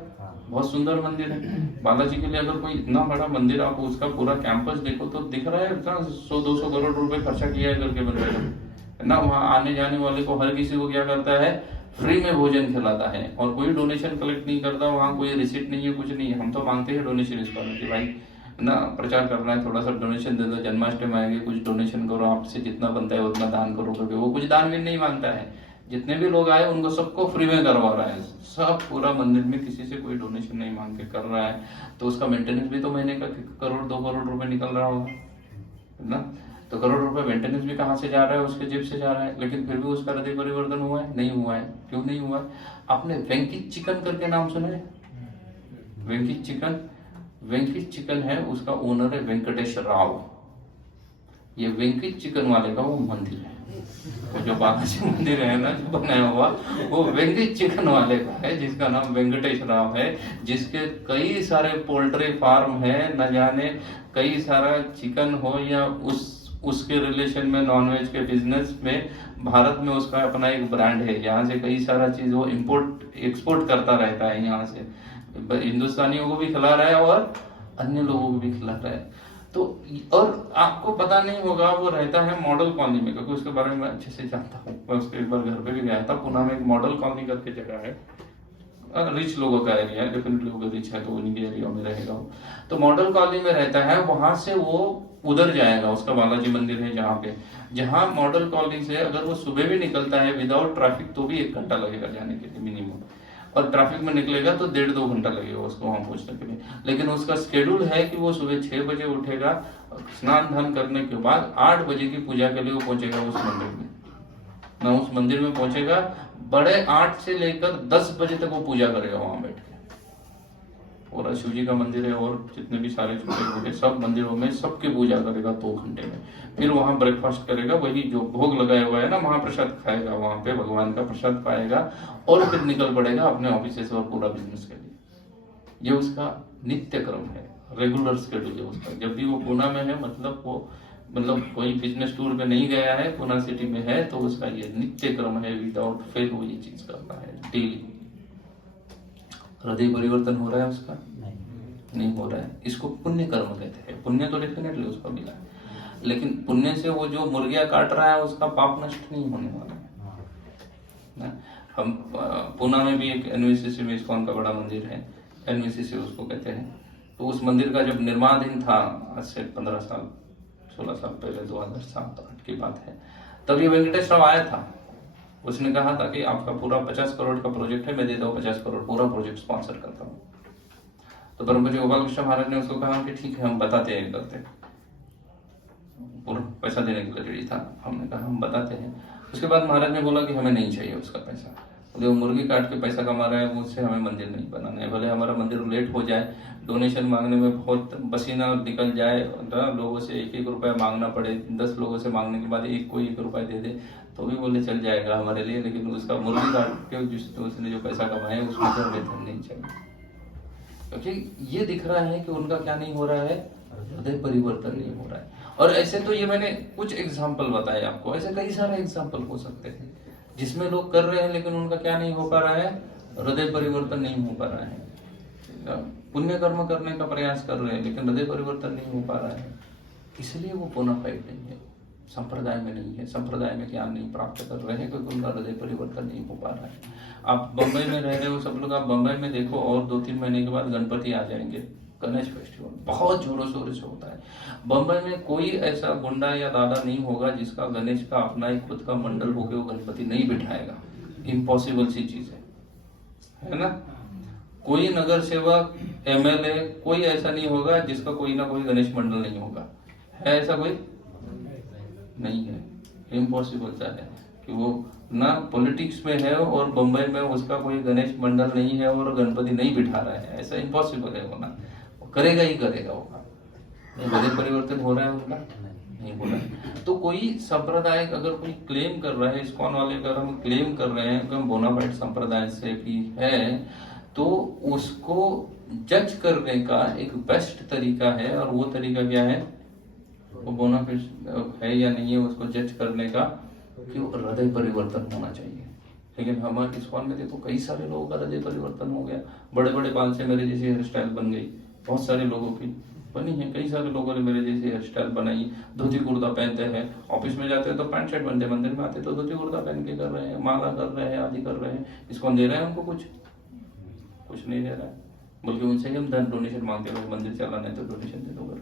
बहुत सुंदर मंदिर है बालाजी के लिए। अगर कोई इतना बड़ा मंदिर, आप उसका पूरा कैंपस देखो तो दिख रहा है 100-200 करोड़ रुपए खर्चा किया है करके बनने ना। वहाँ आने जाने वाले को हर किसी को क्या करता है? फ्री में भोजन खिलाता है, और कोई डोनेशन कलेक्ट नहीं करता। वहाँ कोई रिसिप्ट नहीं है, कुछ नहीं है। हम तो मांगते हैं डोनेशन इस पर कि भाई ना प्रचार करना है, थोड़ा सा डोनेशन दे दो, जन्माष्टमी आएगी कुछ डोनेशन करो, आपसे जितना बनता है उतना दान करो करके। वो कुछ दान भी नहीं मांगता है, जितने भी लोग आए उनको सबको फ्री में करवा रहा है, सब पूरा मंदिर में किसी से कोई डोनेशन नहीं मांग के कर रहा है। तो उसका मेंटेनेंस भी तो महीने का 1-2 करोड़ रुपए निकल रहा होगा ना। तो करोड़ रुपए मेंटेनेंस भी कहाँ से जा रहा है? उसके जेब से जा रहा है। लेकिन फिर भी उसका हृदय परिवर्तन हुआ है? नहीं हुआ है। क्यों नहीं हुआ है? आपने वेंकी चिकन करके नाम सुना है? वेंकी चिकन वेंकीज चिकन है, उसका ओनर है वेंकटेश राव। ये वेंकीज चिकन वाले का वो मंदिर है, वो जो बालाजी मंदिर है ना जो बनाया हुआ, वो वेंकीज चिकन वाले का है, जिसका नाम वेंकटेश राव है, जिसके कई सारे पोल्ट्री फार्म है, न जाने कई सारा चिकन हो या उसके रिलेशन में नॉनवेज के बिजनेस में भारत में उसका अपना एक ब्रांड है। यहाँ से कई सारा चीज वो इंपोर्ट एक्सपोर्ट करता रहता है, यहाँ से हिंदुस्तानियों को भी खिला रहा है और अन्य लोगों को भी खिला रहा है। तो और आपको पता नहीं होगा, वो रहता है मॉडल कॉलोनी में, क्योंकि उसके बारे में अच्छे से जानता हूँ, मैं उसके एक बार घर पे भी गया था। पुणे में एक मॉडल कॉलोनी करके जगह है, रिच लोगों का एरिया है, डेफिनेटली वो रिच है तो उन्हीं के एरिया में रहेगा वो। तो मॉडल कॉलोनी में रहता है, वहां से वो उधर जाएगा, उसका बालाजी मंदिर है जहाँ मॉडल कॉलोनी से अगर वो सुबह भी निकलता है विदाउट ट्रैफिक तो भी 1 घंटा लगेगा जाने के लिए मिनिमम, और ट्रैफिक में निकलेगा तो 1.5-2 घंटा लगेगा उसको वहां पहुंचने के लिए। लेकिन उसका शेड्यूल है कि वो सुबह 6 बजे उठेगा, स्नान धान करने के बाद 8 बजे की पूजा के लिए वो पहुंचेगा उस मंदिर में। ना उस मंदिर में पहुंचेगा, बड़े 8 से लेकर 10 बजे तक वो पूजा करेगा वहां बैठ के। और शिव जी का मंदिर है और जितने भी सारे छोटे छोटे सब मंदिरों में सबकी पूजा करेगा 2 घंटे में। फिर वहां ब्रेकफास्ट करेगा, वही जो भोग लगाया हुआ है ना महाप्रसाद खाएगा, वहां पे भगवान का प्रसाद पाएगा, और फिर निकल पड़ेगा अपने ऑफिस और पूरा बिजनेस के लिए। ये उसका नित्य क्रम है, रेगुलर शेड्यूल है उसका। जब भी वो पुणे में है, मतलब कोई बिजनेस टूर में नहीं गया है, पुणे सिटी में है, तो उसका ये नित्य क्रम है, विदाउट फेल वो ये चीज करता है डेली। हृदय परिवर्तन हो रहा है उसका? नहीं हो रहा है। इसको पुण्य कर्म कहते हैं। पुण्य तो डेफिनेटली उसको मिला है, लेकिन पुण्य से वो जो मुर्गियां काट रहा है उसका पाप नष्ट नहीं होने वाला है। हम पुणे में भी एक एनवीसीसी में इस्कॉन का बड़ा मंदिर है, एनवीसीसी उसको कहते हैं। तो उस मंदिर का जब निर्माणाधीन था, आज से 15 साल 16 साल पहले, 2007-8 की बात है, तब ये वेंकटेश राव आया था। उसने कहा था कि आपका पूरा 50 करोड़ का प्रोजेक्ट है, मैं देता हूँ 50 करोड़, पूरा प्रोजेक्ट स्पॉन्सर करता हूँ। तो परम पूज्य गोपाल कृष्ण महाराज ने उसको कहा कि ठीक है हम बताते हैं, करते, पूरा पैसा देने के लिए रेडी था। हमने कहा हम बताते हैं। उसके बाद महाराज ने बोला कि हमें नहीं चाहिए उसका पैसा, जो मुर्गी काट के पैसा कमा रहा है वो, उससे हमें मंदिर नहीं बनाना है। भले हमारा मंदिर लेट हो जाए, डोनेशन मांगने में बहुत पसीना निकल जाए, लोगों से 1-1 रुपया मांगना पड़े, 10 लोगों से मांगने के बाद एक कोई 1 रुपया दे दे तो भी बोले चल जाएगा हमारे लिए, लेकिन उसका मुर्गी काट के उसने जो पैसा कमाया उसमें से हमें धन नहीं चाहिए। क्योंकि ये दिख रहा है कि उनका क्या नहीं हो रहा है, हृदय परिवर्तन नहीं हो रहा है। और ऐसे तो ये मैंने कुछ एग्जाम्पल बताए आपको, ऐसे कई सारे एग्जाम्पल हो सकते हैं जिसमें लोग कर रहे हैं लेकिन उनका क्या नहीं हो पा रहा है, हृदय परिवर्तन नहीं हो पा रहा है। पुण्य कर्म करने का प्रयास कर रहे हैं लेकिन हृदय परिवर्तन नहीं हो पा रहा है, इसलिए वो बोनाफाइड नहीं है, संप्रदाय में नहीं है, संप्रदाय में ज्ञान नहीं प्राप्त कर रहे हैं, क्योंकि उनका हृदय परिवर्तन नहीं हो पा रहा है। आप बंबई में रह रहे हो सब लोग, आप बंबई में देखो और 2-3 महीने के बाद गणपति आ जाएंगे, गणेश फेस्टिवल बहुत जोरों शोरों से होता है। बंबई में कोई ऐसा गुंडा या दादा नहीं होगा जिसका गणेश का अपना एक खुद का मंडल होकर वो गणपति नहीं बिठाएगा, इम्पॉसिबल सी चीज है ना। कोई नगर सेवक, एमएलए, कोई ऐसा नहीं होगा जिसका कोई ना कोई गणेश मंडल नहीं होगा, है ऐसा कोई नहीं है, इम्पॉसिबल सा है कि वो ना पॉलिटिक्स में है और बंबई में उसका कोई गणेश मंडल नहीं है और गणपति नहीं बिठा रहा है, ऐसा इम्पॉसिबल है होना। करेगा ही करेगा वो काम। हृदय परिवर्तन हो रहा है उनका? नहीं हो रहा है। तो कोई संप्रदाय अगर कोई क्लेम कर रहा है, इस्कॉन वाले अगर हम क्लेम कर रहे हैं कि हम बोनाफाइड संप्रदाय से भी है, तो उसको जज करने का एक बेस्ट तरीका है, और वो तरीका क्या है, वो बोनाफाइड है या नहीं है उसको जज करने का, कि हृदय परिवर्तन होना चाहिए। लेकिन हमारे इस्कॉन में देखो कई सारे लोगों का हृदय परिवर्तन हो गया, बड़े बड़े बाल से मेरे जैसी हेयर स्टाइल बन गई, बहुत सारे लोगों की बनी है, कई सारे लोगों ने मेरे जैसी हेयर स्टाइल बनाई, धोती कुर्ता पहनते हैं, ऑफिस में जाते हैं तो पैंट शर्ट बनते, मंदिर में आते तो धोती कुर्ता पहन के कर रहे हैं, माला कर रहे हैं, आदि कर रहे हैं। इस्कॉन दे रहे हैं उनको कुछ नहीं दे रहा है, बल्कि उनसे हम धन डोनेशन मांगते हैं, मंदिर चलाना है तो डोनेशन दे दो।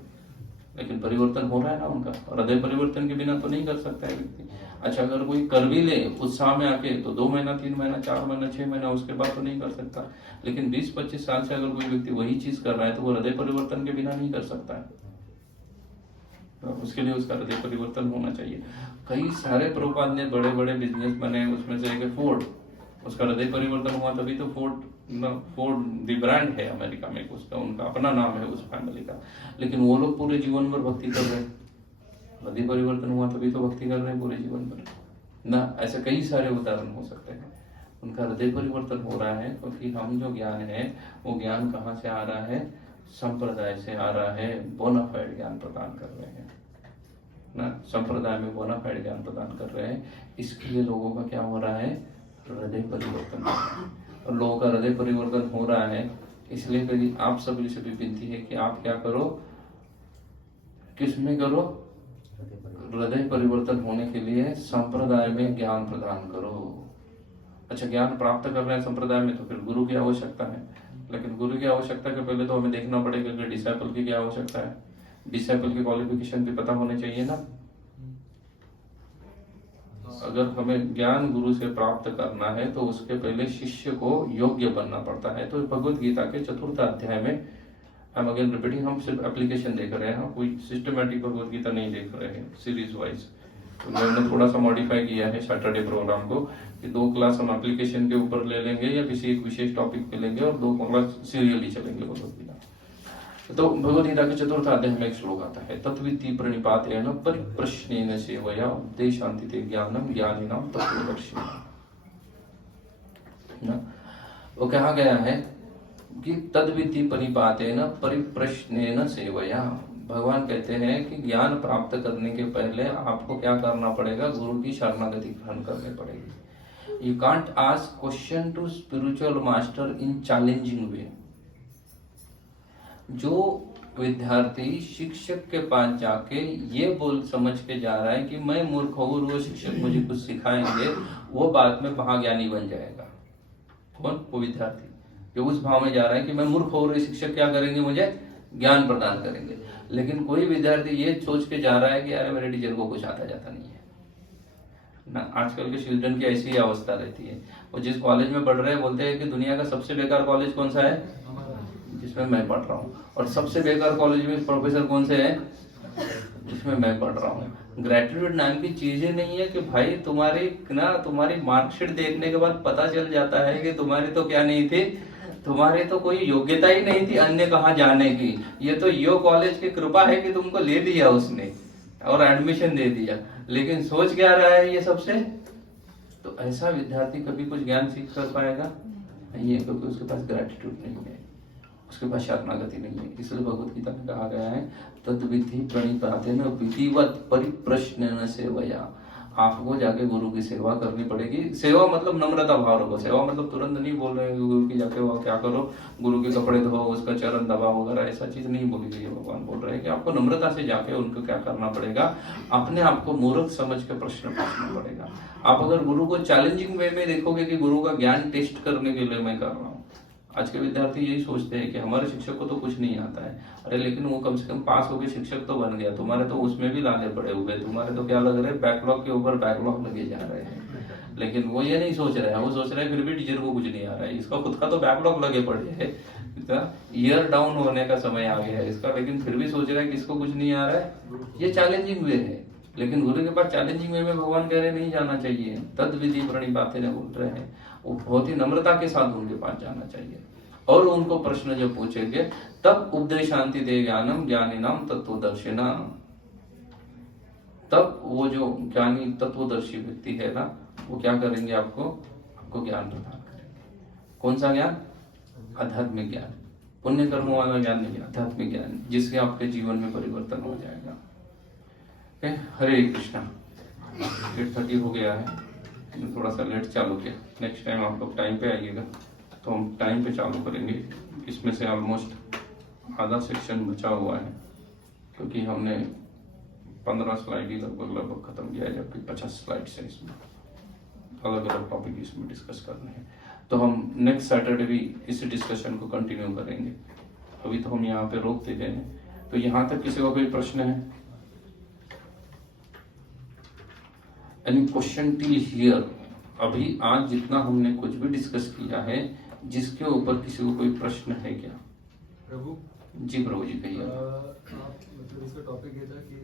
लेकिन परिवर्तन हो रहा है ना उनका, हृदय परिवर्तन के बिना तो नहीं कर सकता है व्यक्ति। अच्छा अगर कोई कर भी ले उत्साह में आके तो 2 महीना, 3 महीना, 4 महीना, 6 महीना, उसके बाद तो नहीं कर सकता। लेकिन 20-25 साल से अगर कोई व्यक्ति वही चीज कर रहा है तो वो हृदय परिवर्तन के बिना नहीं कर सकता है, तो उसके लिए उसका हृदय परिवर्तन होना चाहिए। कई सारे प्रभुपाद ने बड़े बड़े बिजनेस बने, उसमें से एक फोर्ड, उसका हृदय परिवर्तन हुआ तभी तो फोर्ड फोर्ड द ब्रांड है अमेरिका में, उसका उनका अपना नाम है उस फैमिली का, लेकिन वो लोग पूरे जीवन भर भक्ति कर रहे हैं। हृदय परिवर्तन हुआ तभी तो भक्ति कर रहे हैं पूरे जीवन भर ना। ऐसे कई सारे उदाहरण हो सकते हैं। उनका हृदय परिवर्तन हो रहा है क्योंकि हम जो ज्ञान है वो ज्ञान कहाँ से आ रहा है, संप्रदाय से आ रहा है, बोनाफाइड ज्ञान प्रदान कर रहे हैं ना, संप्रदाय में बोनाफाइड ज्ञान प्रदान कर रहे हैं। इसके लिए लोगों का क्या हो रहा है, हृदय परिवर्तन हो रहा है। और लोगों का हृदय परिवर्तन हो रहा है, इसलिए कभी आप सभी से भी विनती है कि आप क्या करो, किसमें करो, हृदय परिवर्तन होने के लिए संप्रदाय में ज्ञान प्रदान करो। अच्छा, ज्ञान प्राप्त कर रहे हैं संप्रदाय में तो फिर गुरु की आवश्यकता है, लेकिन गुरु की आवश्यकता के पहले तो हमें देखना पड़ेगा कि डिसाइपल की क्या आवश्यकता है। डिसाइपल की क्वालिफिकेशन भी पता होने चाहिए ना। अगर हमें ज्ञान गुरु से प्राप्त करना है तो उसके पहले शिष्य को योग्य बनना पड़ता है। तो भगवत गीता के 4th अध्याय में, हम अगेन रिपीटिंग, हम सिर्फ एप्लीकेशन देख रहे हैं, कोई सिस्टमैटिक भगवत गीता नहीं देख रहे हैं सीरीज वाइज। तो मैंने थोड़ा सा मॉडिफाई किया है सैटरडे प्रोग्राम को कि 2 क्लास हम एप्लीकेशन के ऊपर ले लेंगे या किसी एक विशेष टॉपिक पे लेंगे और 2 क्लास सीरियली चलेंगे भगवत गीता। तो भगवत गीता के 4th अध्याय में एक श्लोक आता है, तत्विति प्रणिपातेन परिप्रश्नेन सेवया उपदेशान्तिते ज्ञानम ज्ञानिनाम तत्त्वदर्शिनाम। वो कहा गया है कि तद्विति परिपातेन परिप्रश्नेन सेवया। भगवान कहते हैं कि ज्ञान प्राप्त करने के पहले आपको क्या करना पड़ेगा, गुरु की शरणागति ग्रहण करनी पड़ेगी। You can't ask question to spiritual master in challenging way. जो विद्यार्थी शिक्षक के पास जाके ये बोल समझ के जा रहा है कि मैं मूर्ख हूँ, वो शिक्षक मुझे कुछ सिखाएंगे, वो बाद में महाज्ञानी बन जाएगा। कौन? वो विद्यार्थी जो उस भाव में जा रहा है कि मैं मूर्ख हूँ और शिक्षक क्या करेंगे, मुझे ज्ञान प्रदान करेंगे। लेकिन कोई विद्यार्थी ये सोच के जा रहा है कि अरे मेरे टीचर को कुछ आता जाता नहीं है ना। आजकल के चिल्ड्रन की ऐसी ही अवस्था रहती है। वो जिस कॉलेज में पढ़ रहे हैं बोलते हैं कि दुनिया का सबसे बेकार कॉलेज कौन सा है, जिसमें मैं पढ़ रहा हूँ, और सबसे बेकार कॉलेज में प्रोफेसर कौन से हैं, जिसमें मैं पढ़ रहा हूँ। ग्रेटिट्यूड नाम की चीजें नहीं है कि भाई तुम्हारी मार्कशीट देखने के बाद पता चल जाता है कि तुम्हारी तो क्या नहीं थी, तुम्हारी तो कोई योग्यता ही नहीं थी अन्य कहाँ जाने की। ये तो यो कॉलेज की कृपा है कि तुमको ले दिया उसने और एडमिशन दे दिया, लेकिन सोच क्या रहा है ये सबसे। तो ऐसा विद्यार्थी कभी कुछ ज्ञान सीख कर पाएगा नहीं है, क्योंकि उसके पास ग्रेटिट्यूड नहीं है, उसके पास शरणागति नहीं है। इसलिए भगवत गीता में कहा गया है तद्विधि प्रणिपातेन विधिवत परिप्रश्नेन सेवया। आपको जाके गुरु की सेवा करनी पड़ेगी। सेवा मतलब नम्रता भाव रखो। सेवा मतलब तुरंत नहीं बोल रहे हैं गुरु की जाके वो क्या करो, गुरु के कपड़े धो, उसका चरण दबाओ वगैरह, ऐसा चीज नहीं बोली गई है। भगवान बोल रहे हैं कि आपको नम्रता से जाके उनको क्या करना पड़ेगा, अपने आप को मूर्ख समझ के प्रश्न पूछना पड़ेगा। आप अगर गुरु को चैलेंजिंग वे में देखोगे कि गुरु का ज्ञान टेस्ट करने के लिए मैं कर रहा हूँ। आज के विद्यार्थी यही सोचते हैं कि हमारे शिक्षक को तो कुछ नहीं आता है। अरे लेकिन वो कम से कम पास होकर शिक्षक तो बन गया, तुम्हारे तो उसमें भी लाने पड़े हुए, तुम्हारे तो क्या लग रहे हैं, बैकलॉग के ऊपर बैकलॉग लगे जा रहे हैं। लेकिन वो ये नहीं सोच रहे हैं, वो सोच रहे हैं फिर भी टीचर को कुछ नहीं आ रहा है, इसका खुद का तो बैकलॉग लगे पड़े है, ईयर डाउन होने का समय आ गया है इसका, लेकिन फिर भी सोच रहा है कि इसको कुछ नहीं आ रहा है। ये चैलेंजिंग वे है। लेकिन गुरु के पास चैलेंजिंग वे में भगवान कह रहे नहीं जाना चाहिए। तद विधि प्रणिपातेन बोल रहे हैं, वो बहुत ही नम्रता के साथ उनके पास जाना चाहिए। और उनको प्रश्न जब पूछेंगे तब उपदेशान्ति दे ज्ञानम ज्ञानिनाम तत्वदर्शिना। तब वो जो ज्ञानी तत्वदर्शी व्यक्ति है ना, वो क्या करेंगे, आपको ज्ञान प्रदान करेंगे। कौन सा ज्ञान? आध्यात्मिक ज्ञान, पुण्य कर्मों वाला ज्ञान नहीं, आध्यात्मिक ज्ञान, जिससे आपके जीवन में परिवर्तन हो जाएगा। हरे कृष्णा। 8:30 हो गया है, थोड़ा सा लेट चालू किया। नेक्स्ट टाइम आप लोग टाइम पे आइएगा तो हम टाइम पे चालू करेंगे। इसमें से ऑलमोस्ट आधा सेक्शन बचा हुआ है, क्योंकि हमने 15 स्लाइड ही लगभग खत्म किया है, जबकि 50 स्लाइड है इसमें, अलग अलग टॉपिक इसमें डिस्कस करने हैं। तो हम नेक्स्ट सैटरडे भी इस डिस्कशन को कंटिन्यू करेंगे। अभी तो हम यहाँ पे रोक देते हैं। तो यहाँ तक किसी को कोई प्रश्न है? Any question till here? अभी आज जितना हमने कुछ भी डिस्कस किया है, जिसके ऊपर किसी को कोई प्रश्न है क्या? प्रभु जी प्रभु जी कहिए। मतलब इसका टॉपिक ये था कि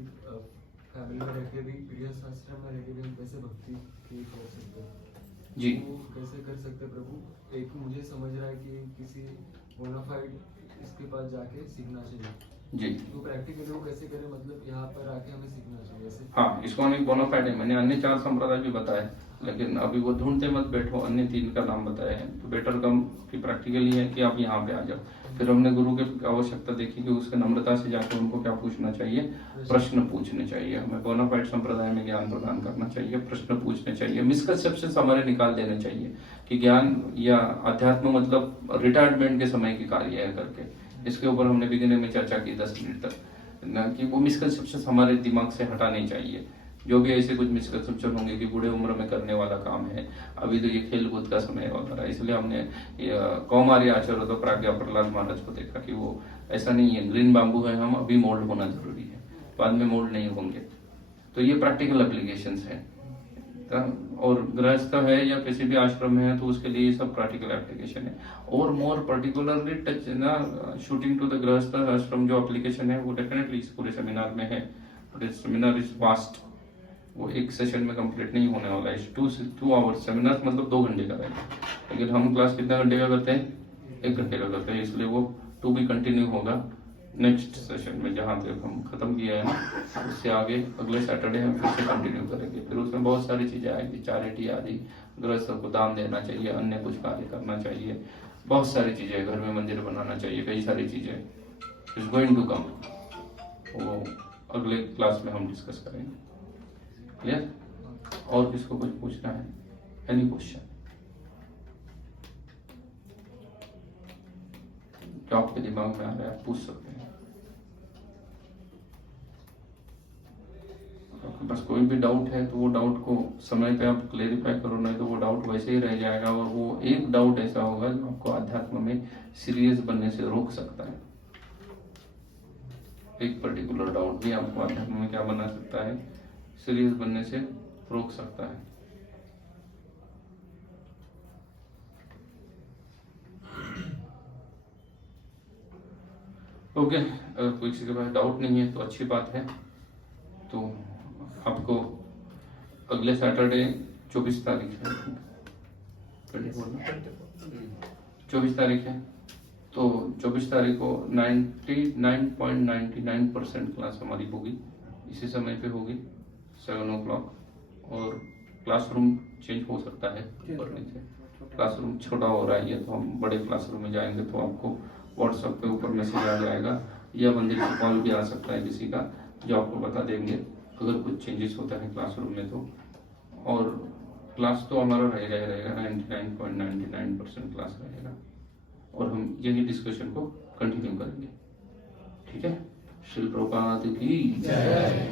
फैमिली में रहकर भी गृहस्थ आश्रम में रहकर भी कैसे भक्ति की कर सकते हैं। जी। वो कैसे कर सकते हैं प्रभु? एक मुझे समझ रहा है कि किसी बोनाफाइड इसके पास जाके सीखना चाहिए, जी। तो प्रैक्टिकली वो कैसे करें? मतलब यहाँ पर आके हमें सीखना चाहिए ऐसे? हाँ, इस्कॉन एक बोनाफाइड है। मैंने अन्य 4 संप्रदाय भी बताए, लेकिन अभी वो ढूंढते मत बैठो, अन्य 3 का नाम बताए हैं। तो बेटर कम की प्रैक्टिकली है कि आप यहाँ पे आ जाओ। फिर हमने गुरु की आवश्यकता देखी कि उसके नम्रता से जाकर उनको क्या पूछना चाहिए, प्रश्न पूछने चाहिए। हमें बोनाफाइड संप्रदाय में ज्ञान प्रदान करना चाहिए, प्रश्न पूछने चाहिए, मिसकंसेप्शन हमारे निकाल देने चाहिए कि ज्ञान या अध्यात्म मतलब रिटायरमेंट के समय की कार्य है करके। इसके ऊपर हमने बिगिनिंग में चर्चा की 10 मिनट तक ना, कि वो मिसकंसेप्शन हमारे दिमाग से हटाने चाहिए। जो भी ऐसे कुछ मिसकंसेप्शन होंगे कि बूढ़े उम्र में करने वाला काम है, अभी तो ये खेल कूद का समय वगैरह, इसलिए हमने कौमार्य आचार्य तो प्राज्ञा प्रहलाद महाराज को देखा कि वो ऐसा नहीं है, ग्रीन बाम्बू है, हम अभी मोल्ड होना जरूरी है, बाद में मोल्ड नहीं होंगे। तो ये प्रैक्टिकल एप्लीकेशन है। और गृहस्थ है या किसी भी आश्रम में है तो उसके लिए सब प्रैक्टिकल एप्लीकेशन है। और मोर पर्टिकुलरली टच ना शूटिंग टू द गृहस्थ आश्रम जो एप्लीकेशन है वो डेफिनेटली इस पूरे सेमिनार में है। सेमिनार इज वास्ट, वो एक सेशन में कंप्लीट नहीं होने वाला है। 2 आवर्स सेमिनार मतलब 2 घंटे का रहेगा, लेकिन हम क्लास कितना घंटे का करते हैं? 1 घंटे का करते हैं, इसलिए वो टू बी कंटिन्यू होगा नेक्स्ट सेशन में। जहाँ तक हम खत्म किया है ना, उससे आगे अगले सैटरडे हम फिर से कंटिन्यू करेंगे। फिर उसमें बहुत सारी चीजें आएगी, चैरिटी आदि, गृहस्थ को दान देना चाहिए, अन्य कुछ कार्य करना चाहिए, बहुत सारी चीजें, घर में मंदिर बनाना चाहिए, कई सारी चीजें इज गोइंग टू कम। वो अगले क्लास में हम डिस्कस करेंगे। क्लियर? और किसको कुछ पूछना है? एनी क्वेश्चन जो आपके दिमाग में आ रहा है आप पूछ सकते हैं। आपके पास कोई भी डाउट है तो वो डाउट को समय पे आप क्लेरिफाई करो, नहीं तो वो डाउट वैसे ही रह जाएगा। और वो एक डाउट ऐसा होगा जो आपको अध्यात्म में सीरियस बनने से रोक सकता है। एक पर्टिकुलर डाउट भी आपको अध्यात्म में क्या बना सकता है? सीरियस बनने से रोक सकता है। ओके, अगर कोई किसी के पास डाउट नहीं है तो अच्छी बात है। तो आपको अगले सैटरडे 24 तारीख है, 24 तारीख है, तो 24 तारीख को 99.99% क्लास हमारी होगी, इसी समय पे होगी 7 o'clock। और क्लासरूम चेंज हो सकता है ऊपर नीचे, क्लासरूम छोटा हो रहा है ये, तो हम बड़े क्लासरूम में जाएंगे तो आपको व्हाट्सएप पे ऊपर मैसेज आ जाएगा, या मंदिर से कॉल भी आ सकता है किसी का, जो आपको बता देंगे अगर कुछ चेंजेस होता है क्लासरूम में तो। और क्लास तो हमारा रहेगा ही रहेगा, 99.99% क्लास रहेगा, और हम यही डिस्कशन को कंटिन्यू करेंगे। ठीक है? श्री प्रभुपाद की जय।